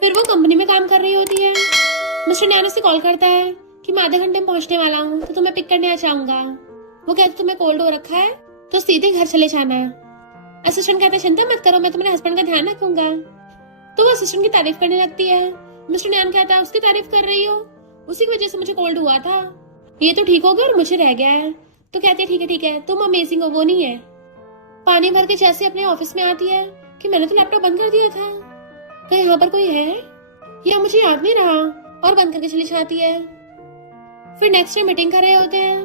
फिर वो कंपनी में काम कर रही होती है। मिस्टर नैनो से कॉल करता है कि मैं आधे घंटे में पहुंचने वाला हूँ, तो तुम्हें पिक करने आ जाऊंगा। वो कहते तुम्हें कोल्ड हो रखा है तो सीधे घर चले जाना। असिस्टेंट कहते चिंता मत करो, मैं तुम्हारे हस्बैंड का ध्यान रखूंगा। तो वो असिस्टेंट की तारीफ करने लगती है। मिस्टर नैन कहता है उसकी तारीफ कर रही हो, उसी की वजह से मुझे कोल्ड हुआ था, ये तो ठीक हो गया और मुझे रह गया है। तो कहते हैं ठीक है तुम अमेजिंग हो, वो नहीं है। पानी भर के जैसे अपने ऑफिस में आती है कि मैंने तो लैपटॉप बंद कर दिया था, क्या यहाँ पर कोई है या मुझे याद नहीं रहा, और बंद करके चली जाती है। फिर नेक्स्ट डे मीटिंग कर रहे होते हैं,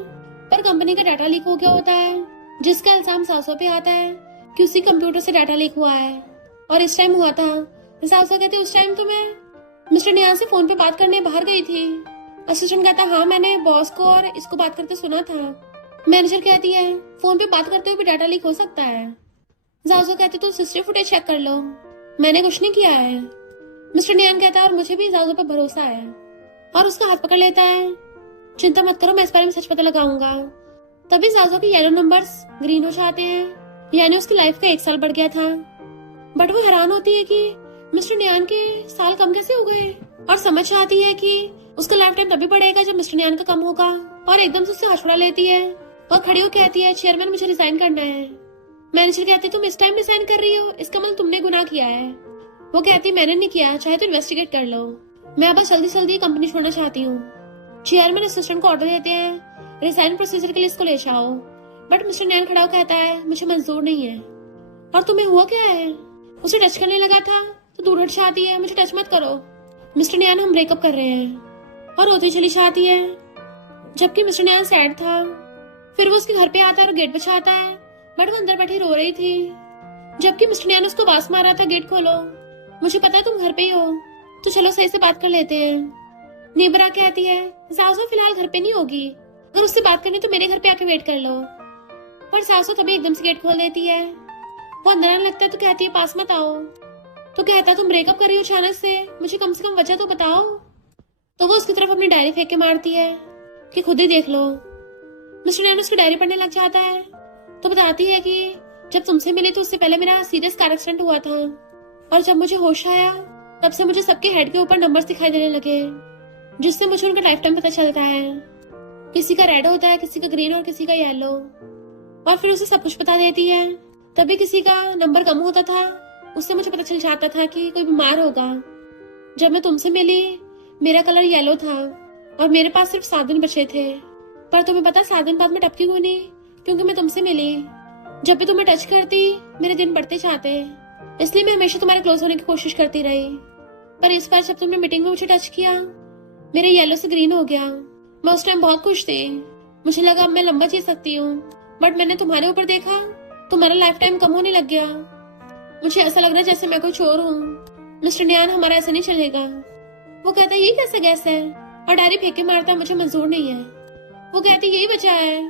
पर कंपनी का डाटा लीक हो गया होता है, जिसका इल्जाम सासो पे आता है कि उसी कंप्यूटर से डाटा लीक हुआ है और इस टाइम हुआ था। सासो कहते उस टाइम तो मैं मिस्टर नियान से फोन पे बात करने बाहर गई थी। असिस्टेंट कहता हाँ, मैंने बॉस को और इसको बात करते सुना था। मैनेजर कहती है फोन पे बात करते हुए भी डाटा लीक हो सकता है। जाजो कहते तो सिस्टर फुटेज चेक कर लो, मैंने कुछ नहीं किया है। मिस्टर नियान कहता है और मुझे भी जाजो पे भरोसा है, और उसका हाथ पकड़ लेता है। चिंता मत करो, मैं इस बारे में सच पता लगाऊंगा। तभी जाजो के येलो नंबर्स ग्रीन हो जाते हैं, यानी उसकी लाइफ का 1 साल बढ़ गया था। बट वो हैरान होती है कि मिस्टर नियान के साल कम कैसे हो गए, और समझ आती है कि उसका लाइफ टाइम तभी बढ़ेगा जब मिस्टर नियान का कम होगा। और एकदम से उससे हथौड़ा लेती है और खड़ी होकर कहती है चेयरमैन मुझे रिजाइन करना है। मैनेजर कहते तुम इस टाइम रिजाइन कर रही हो, इसका मतलब तुमने गुनाह किया है। वो कहती मैंने नहीं किया, चाहे तो इन्वेस्टिगेट कर लो, मैं बस जल्दी जल्दी कंपनी छोड़ना चाहती हूँ। चेयरमैन असिस्टेंट को ऑर्डर देते हैं रिजाइन प्रोसीजर के लिए इसको ले जाओ, बट मिस्टर नैन खड़ा होकर कहता है मुझे मंजूर नहीं है। और तुम्हें हुआ क्या है? उसे टच करने लगा था तो दूर हट जाती है, मुझे टच मत करो। मिस्टर नैन हम ब्रेकअप कर रहे हैं, और रोती चली जाती है। जबकि मिस्टर नैन सैड था। फिर वो उसके घर पे आता है और गेट बचाता है, बट वो अंदर बैठी रो रही थी। जबकि मिस्टर नैन उसको आवाज मार रहा था गेट खोलो, मुझे पता है तुम घर पे ही हो, तो चलो सही से बात कर लेते हैं। नेबरा कहती है सासू फिलहाल घर पे नहीं होगी, अगर उससे बात करनी तो मेरे घर पे आके वेट कर लो। पर सासू तभी एकदम से गेट खोल देती है। वो अंदर आने लगता है तो कहती है पास मत आओ। तो कहता तुम ब्रेकअप कर रही हो अचानक से, मुझे कम से कम वजह तो बताओ। तो वो उसकी तरफ अपनी डायरी फेंक के मारती है कि खुद ही देख लो। मिस्टर नैन उसकी डायरी पढ़ने लग जाता है तो बताती है कि जब तुमसे मिले तो उससे पहले मेरा सीरियस कार एक्सीडेंट हुआ था, और जब मुझे होश आया तब से मुझे सबके हेड के ऊपर नंबर्स दिखाई देने लगे, जिससे मुझे उनका लाइफ टाइम पता चलता है। किसी का रेड होता है, किसी का ग्रीन और किसी का येलो। और फिर उसे सब कुछ बता देती है। तभी किसी का नंबर कम होता था, उससे मुझे पता चल जाता था कि कोई बीमार होगा। जब मैं तुमसे मिली मेरा कलर येलो था और मेरे पास सिर्फ 7 दिन बचे थे, पर तुम्हें पता 7 दिन बाद मैं टपकी क्यों नहीं? क्योंकि मैं तुमसे मिली। जब भी तुम्हें टच करती मेरे दिन बढ़ते जाते, इसलिए मैं हमेशा तुम्हारे क्लोज होने की कोशिश करती रही। पर इस बार जब तुमने मीटिंग में मुझे टच किया मेरे येलो से ग्रीन हो गया। मैं उस टाइम बहुत खुश थी, मुझे लगा अब मैं लंबा जी सकती हूँ, बट मैंने तुम्हारे ऊपर देखा तुम्हारा लाइफ टाइम कम होने लग गया। मुझे ऐसा लग रहा है जैसे मैं कोई चोर हूँ। मिस्टर नियान हमारा ऐसा नहीं चलेगा। वो कहता ये कैसे गैस है, और डायरी फेंक के मारता मुझे मंजूर नहीं है। वो कहती यही वजह है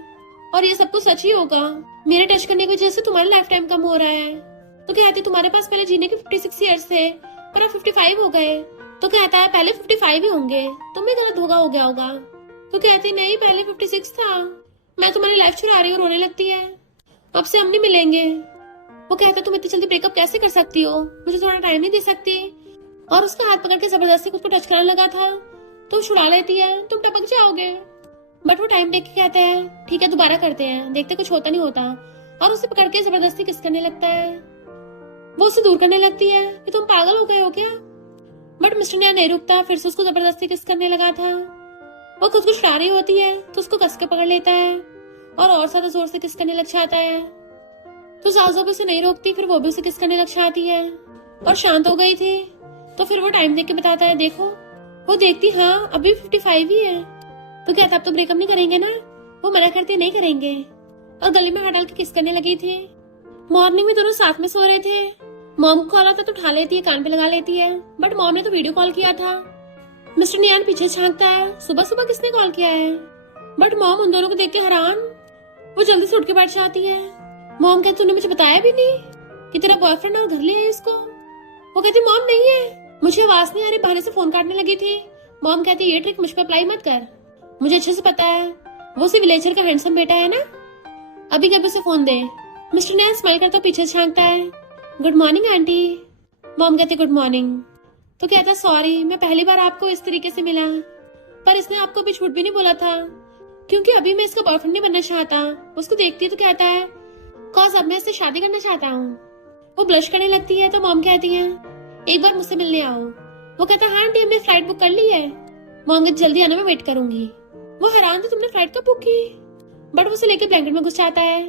और ये सब कुछ सच ही होगा, मेरे टच करने की वजह से तुम्हारा लाइफ टाइम कम हो रहा है। तो कहती तुम्हारे पास पहले जीने के 56 ईयर्स थे पर अब 55 हो गए। तो कहता है पहले 55 ही होंगे, तुम्हें गलत धोखा हो गया होगा। तो कहती नहीं पहले 56 था, मैं तुम्हारी लाइफ चुरा रही हूँ। रोने लगती है, अब से हम नहीं मिलेंगे। वो कहता तुम इतनी जल्दी ब्रेकअप कैसे कर सकती हो, मुझे थोड़ा टाइम नहीं दे सकती। और उसका हाथ पकड़ के जबरदस्ती खुद को टच कराने लगा था तो छुड़ा लेती है, तुम टपक जाओगे। बट वो टाइम देख के कहता है ठीक है दोबारा करते हैं, देखते कुछ होता नहीं होता। और उसे पकड़ के जबरदस्ती किस करने लगता है। वो उसे दूर करने लगती है कि तुम पागल हो गए हो क्या। बट मिस्टर ने नहीं रुकता, फिर से उसको जबरदस्ती किस करने लगा था। वो खुद को छुड़ा रही होती है तो उसको कस के पकड़ लेता है और ज्यादा जोर से किस करने लग जाता है। तो साउज़ा भी उसे नहीं रोकती, फिर वो भी उसे किस करने लग जाती है। और शांत हो गई थी तो फिर वो टाइम देख के बताता है देखो। वो देखती हाँ अभी 55 ही है। तो कहता अब तो ब्रेकअप नहीं करेंगे ना। वो मना करती नहीं करेंगे, और गले में हाथ डाल के किस करने लगी थी। मॉर्निंग में दोनों साथ में सो रहे थे। मॉम को कॉल आता तो उठा लेती है, कान पे लगा लेती है, बट मॉम ने तो वीडियो कॉल किया था। मिस्टर नियान पीछे झांकता है सुबह सुबह किसने कॉल किया है। बट मॉम उन दोनों को देख के हैरान, वो जल्दी से उठ के बैठ जाती है। मॉम कहती तूने मुझे बताया भी नहीं कि तेरा बॉयफ्रेंड और घर ले है इसको। वो कहती मॉम नहीं है, मुझे आवाज नहीं आ रही, बहाने से फोन काटने लगी थी। मॉम कहती ये ट्रिक मुझ पर अप्लाई मत कर, मुझे अच्छे से पता है वो उसी विलेजर का हैंडसम बेटा है ना, अभी कभी उसे फोन दे। मिस्टर नियान स्माइल करता पीछे झांकता है गुड मॉर्निंग आंटी। मॉम कहती गुड मॉर्निंग। तो कहता सॉरी मैं पहली बार आपको इस तरीके से मिला, पर इसने आपको अभी झूठ भी नहीं बोला था क्योंकि अभी मैं इसका बॉयफ्रेंड नहीं बनना चाहता। उसको देखती है तो कहता है कॉज अब मैं इससे शादी करना चाहता हूँ। वो ब्लश करने लगती है तो मॉम कहती है एक बार मुझसे मिलने आओ। वो कहता हाँ आंटी हमने फ्लाइट बुक कर ली है। मॉम कहती जल्दी आना मैं वेट करूंगी। वो हैरान थी तुमने फ्लाइट कब बुक की, बट वो उसे लेकर ब्लैंकेट में घुस जाता है।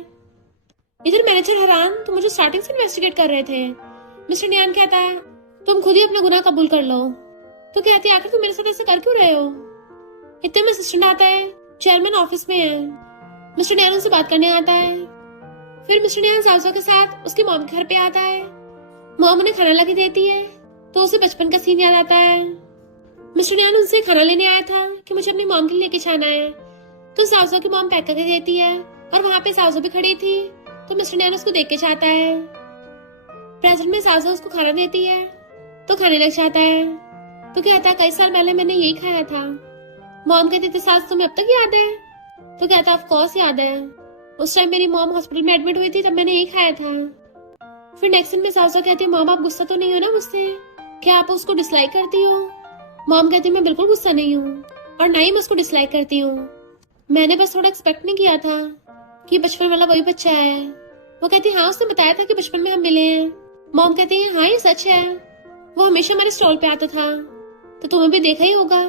इधर मैनेजर हैरान तो मुझे स्टार्टिंग से इन्वेस्टिगेट कर रहे थे। मिस्टर नियान कहता है तुम खुद ही अपना गुनाह कबूल कर लो। तो कहती है आखिर तुम मेरे साथ ऐसे कर क्यों रहे हो। इतने में असिस्टेंट आता है, चेयरमैन ऑफिस में है। मिस्टर नियान उनसे बात करने आता है। फिर मिस्टर नियान साउज़ा के साथ उसकी मॉम के घर पे आता है। मॉम उन्हें खाना ला के देती है तो उसे बचपन का सीन याद आता है। मिस्टर नियान उनसे खाना लेने आया था कि मुझे अपनी मॉम के लिए लेके जाना है। तो साउज़ा की मॉम पैक करके देती है और वहाँ पे साउज़ा भी खड़ी थी तो मिस्टर नियान उसको देख के जाता है। प्रेजेंट में साउज़ा उसको खाना देती है तो खाने लग जाता है। तो कहता है कई साल पहले मैंने यही खाया था। मॉम कहती थी सास तुम्हें अब तक याद है। तो कहता ऑफ कोर्स याद है, उस टाइम मेरी मॉम हॉस्पिटल में एडमिट हुई थी तब मैंने यही खाया था। फिर नेक्स्ट दिन में साउज़ा कहती है मॉम आप गुस्सा तो नहीं हो ना मुझसे, क्या आप उसको डिसलाइक करती हो। मॉम कहती मैं बिल्कुल गुस्सा नहीं हूँ और ना ही मैं उसको डिसलाइक करती हूँ, मैंने बस थोड़ा एक्सपेक्ट नहीं किया था कि बचपन वाला वही बच्चा है। वो कहती हाँ उसने बताया था कि बचपन में हम मिले हैं। मॉम कहती है हाँ ये सच है, वो हमेशा हमारे स्टॉल पे आता था तो तुम्हें भी देखा ही होगा।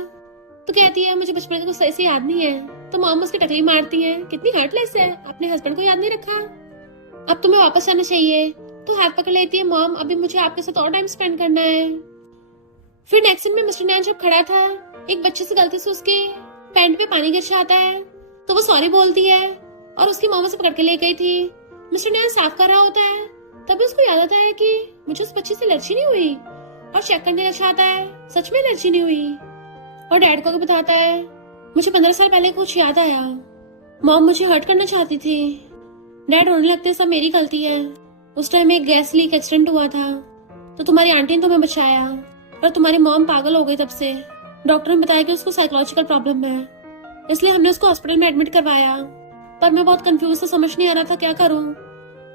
तो कहती है मुझे बचपन का कुछ सही से याद नहीं है। तो मॉम उसकी टकली मारती है कितनी हार्टलेस है, अपने हस्बैंड को याद नहीं रखा, अब तुम्हें वापस आना चाहिए। तो हाथ पकड़ लेती है मॉम अभी मुझे आपके साथ और टाइम स्पेंड करना है। फिर नेक्स्ट दिन में मिस्टर नियान जब खड़ा था एक बच्चे से गलती से उसके पैंट पे पानी गिर जाता है तो वो सॉरी बोलती है और उसकी मॉम उसे पकड़ के ले गई थी। मिस्टर नियान साफ कर रहा होता है तभी उसको याद आता है कि मुझे उस बच्ची से एलर्जी नहीं हुई और चेक करने लग जाता है सच में एलर्जी नहीं हुई। और डैड को बताता है मुझे 15 साल पहले कुछ याद आया, मॉम मुझे हर्ट करना चाहती थी। डैड रोने लगते सब मेरी गलती है, उस टाइम एक गैस लीक एक्सीडेंट हुआ था तो तुम्हारी आंटी ने तुम्हें बचाया और तुम्हारी मॉम पागल हो गई तब से। डॉक्टर ने बताया कि उसको साइकोलॉजिकल प्रॉब्लम है, इसलिए हमने उसको हॉस्पिटल में एडमिट करवाया। पर मैं बहुत कंफ्यूज था, समझ नहीं आ रहा था क्या करूं,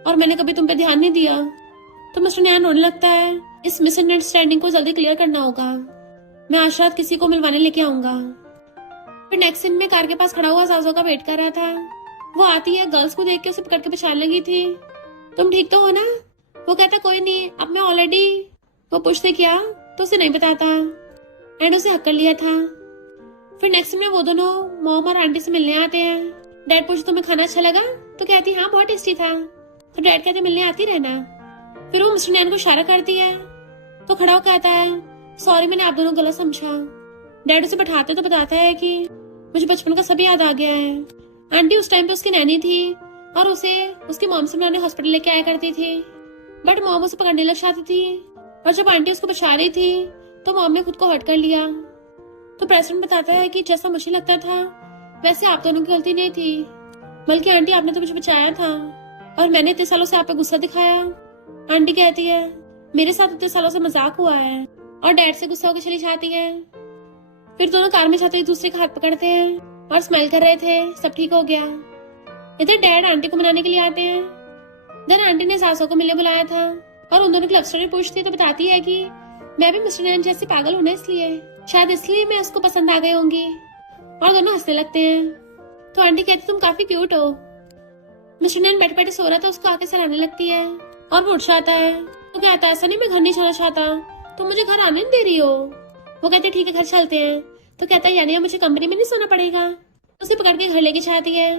और मैंने कभी तुम पे ध्यान नहीं दिया। तो मिस्टर नैन रोने लगता है। इस मिसअंडरस्टैंडिंग को जल्दी क्लियर करना होगा। मैं आज रात किसी को मिलवाने लेके आऊंगा। फिर नेक्स्ट सीन में कार के पास खड़ा हुआ जाजो का वेट कर रहा था। वो आती है, गर्ल्स को देख के उसे पकड़ के पहचानने लगी थी। तुम ठीक तो हो ना? वो कहता कोई नहीं, अब मैं ऑलरेडी। वो पूछते क्या, तो उसे नहीं बताता एंड उसे हक कर लिया था। फिर नेक्स्ट में वो दोनों मॉम और आंटी से मिलने आते हैं। डैड पूछते तुम्हें खाना अच्छा लगा? तो कहती हाँ बहुत टेस्टी था। तो डैड कहते मिलने आती रहना। फिर वो मिस्टर नैन को इशारा करती है, तो खड़ा हो कहता है सॉरी मैंने आप दोनों गलत समझा। डैड उसे बैठाते तो बताता है कि मुझे बचपन का सब याद आ गया है। आंटी उस टाइम पे उसकी नैनी थी और उसे उसकी मॉम से मिलाने हॉस्पिटल लेके आया करती थी, बट मॉम उसे पकड़ने लग जाती थी। और जब आंटी उसको बचा रही थी तो मॉम ने खुद को हर्ट कर लिया। तो प्रेसिडेंट बताता है कि जैसा मुझे लगता था वैसे आप दोनों की गलती नहीं थी, बल्कि आंटी आपने तो मुझे बचाया था और मैंने इतने सालों से आप पे गुस्सा दिखाया। आंटी कहती है मेरे साथ इतने सालों से मजाक हुआ है, और डैड से गुस्सा होकर चली जाती है। फिर दोनों कार में जाते एक दूसरे का हाथ पकड़ते हैं और स्माइल कर रहे थे, सब ठीक हो गया। इधर डैड आंटी को मनाने के लिए आते हैं। देन आंटी ने सासों को मिलने बुलाया था और उन दोनों की लव स्टोरी पूछती है, तो बताती है कि मैं भी मिस्टर नैन जैसे पागल हूं ना, इसलिए शायद इसलिए मैं उसको पसंद आ गई होंगी। और दोनों हंसने लगते हैं। तो आंटी कहती तुम काफी क्यूट हो। मिस्टर नैन बैठे बैठे सो रहा था, उसको आके सराहने लगती है और वो उठ जाता है। तो कहता है ऐसा नहीं, मैं घर नहीं जाना चाहता, तुम मुझे घर आने नहीं दे रही हो। वो कहते ठीक है घर चलते हैं। तो कहता है यानी मुझे कंपनी में नहीं सोना पड़ेगा। उसे पकड़ के घर लेके जाती है।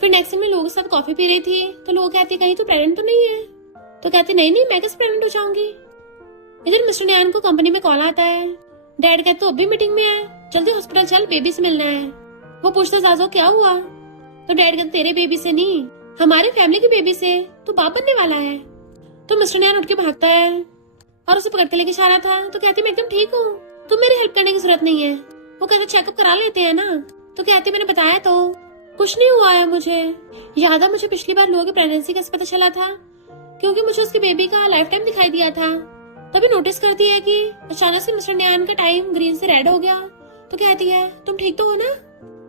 फिर नेक्स्ट में लोगों के साथ कॉफी पी रही थी, तो लोग कहते कहीं तो प्रेग्नेंट तो नहीं है। तो कहती नहीं नहीं मैं कैसे प्रेग्नेंट हो जाऊंगी। इधर मिस्टर नैन को कंपनी में कॉल आता है। डैड कहते अब भी मीटिंग में है, जल्दी हॉस्पिटल चल, बेबी से मिलना है। वो पूछता जाजो क्या हुआ? तो डैड कहते तेरे बेबी से नहीं, हमारे फैमिली की बेबी से, तू बाप बनने वाला है। तो मिस्टर नैन उठ के भागता है और उसे पकड़ के लेके जा रहा था। तो कहती मैं एकदम ठीक हूँ, तुम मेरी हेल्प करने की जरूरत नहीं है। वो कहता चेकअप करा लेते हैं ना। तो कहती मैंने बताया तो कुछ नहीं हुआ है। मुझे याद है मुझे पिछली बार लोगों की प्रेगनेंसी कैसे पता चला था, क्योंकि मुझे उसके बेबी का लाइफ टाइम दिखाई दिया था। तभी नोटिस करती है कि अचानक से मिस्टर नैन का टाइम ग्रीन से रेड हो गया। तो कहती है तुम ठीक तो हो ना?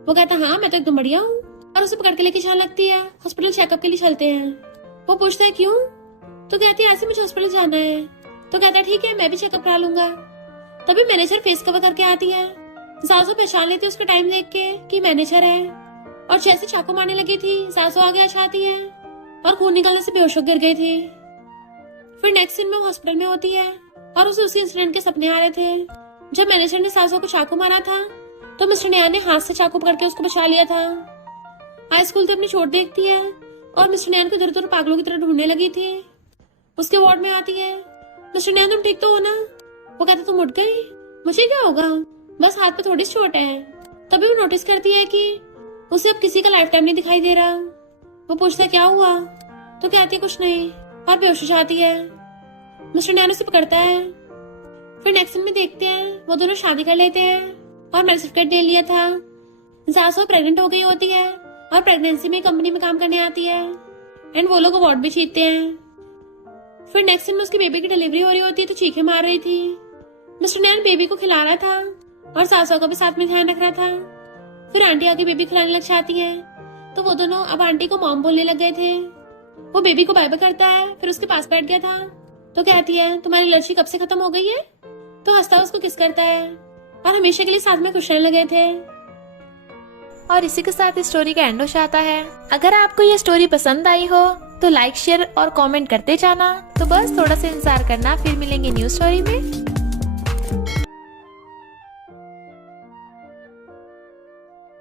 वो कहता हाँ मैं तो एकदम बढ़िया हूँ, और उसे पकड़ के लेके जाने लगती है। हॉस्पिटल चेकअप के लिए चलते हैं। वो पूछता है क्यों? तो कहती है ऐसे मुझे हॉस्पिटल जाना है। तो कहता है ठीक है मैं भी चेकअप करा लूंगा। तभी मैनेजर फेस कवर करके आती है। जाजो पहचान लेती है उसका टाइम देख के कि मैनेजर है, और जैसे चाकू मारने लगी थी जाजो आगे आ जाती है और खून निकलने से बेहोश गिर गई थी। फिर नेक्स्ट सीन में वो हॉस्पिटल में होती है और उसे उसी इंसिडेंट के सपने आ रहे थे। जब मैनेजर ने जाजो को चाकू मारा था तो मिस्टर नैन ने हाथ से चाकू पकड़ के उसको बचा लिया था। हाई स्कूल तो अपनी चोट देखती है और मिस्टर नैन को इधर उधर पागलों की तरह ढूंढने लगी थी। उसके वार्ड में आती है। मिस्टर नैन तुम ठीक तो हो ना? वो कहता तुम उठ गई, मुझे क्या होगा, बस हाथ पे थोड़ी चोट है। तभी वो नोटिस करती है कि उसे अब किसी का लाइफ टाइम नहीं दिखाई दे रहा। वो पूछता है क्या हुआ? तो कहती है कुछ नहीं, और बेहोश हो जाती है। मिस्टर नैन उसे पकड़ता है। फिर नेक्स्ट में देखते हैं वो दोनों शादी कर लेते हैं और मैरिज सर्टिफिकेट दे लिया था। जासो प्रेग्नेंट हो गई होती है और प्रेगनेंसी में कंपनी में काम करने आती है, एंड वो लोग अवार्ड भी जीतते हैं। फिर नेक्स्ट में उसकी बेबी की डिलीवरी हो रही होती है, तो चीखें मार रही थी। मिस्टर नैन बेबी को खिला रहा था और सासू का भी साथ में ध्यान रख रहा था। फिर आंटी आके बेबी खिलाने लग जाती है, तो वो दोनों अब आंटी को मॉम बोलने लग गए थे। वो बेबी को बाय बाय करता है, फिर उसके पास बैठ गया था। तो कहती है तुम्हारी एलर्जी कब से खत्म हो गई है? तो हंसता उसको किस करता है और हमेशा के लिए साथ में खुश रहने लगे थे। और इसी के साथ इस स्टोरी का एंड हो जाता है। अगर आपको ये स्टोरी पसंद आई हो तो लाइक शेयर और कमेंट करते जाना। तो बस थोड़ा सा इंतजार करना, फिर मिलेंगे न्यू स्टोरी में।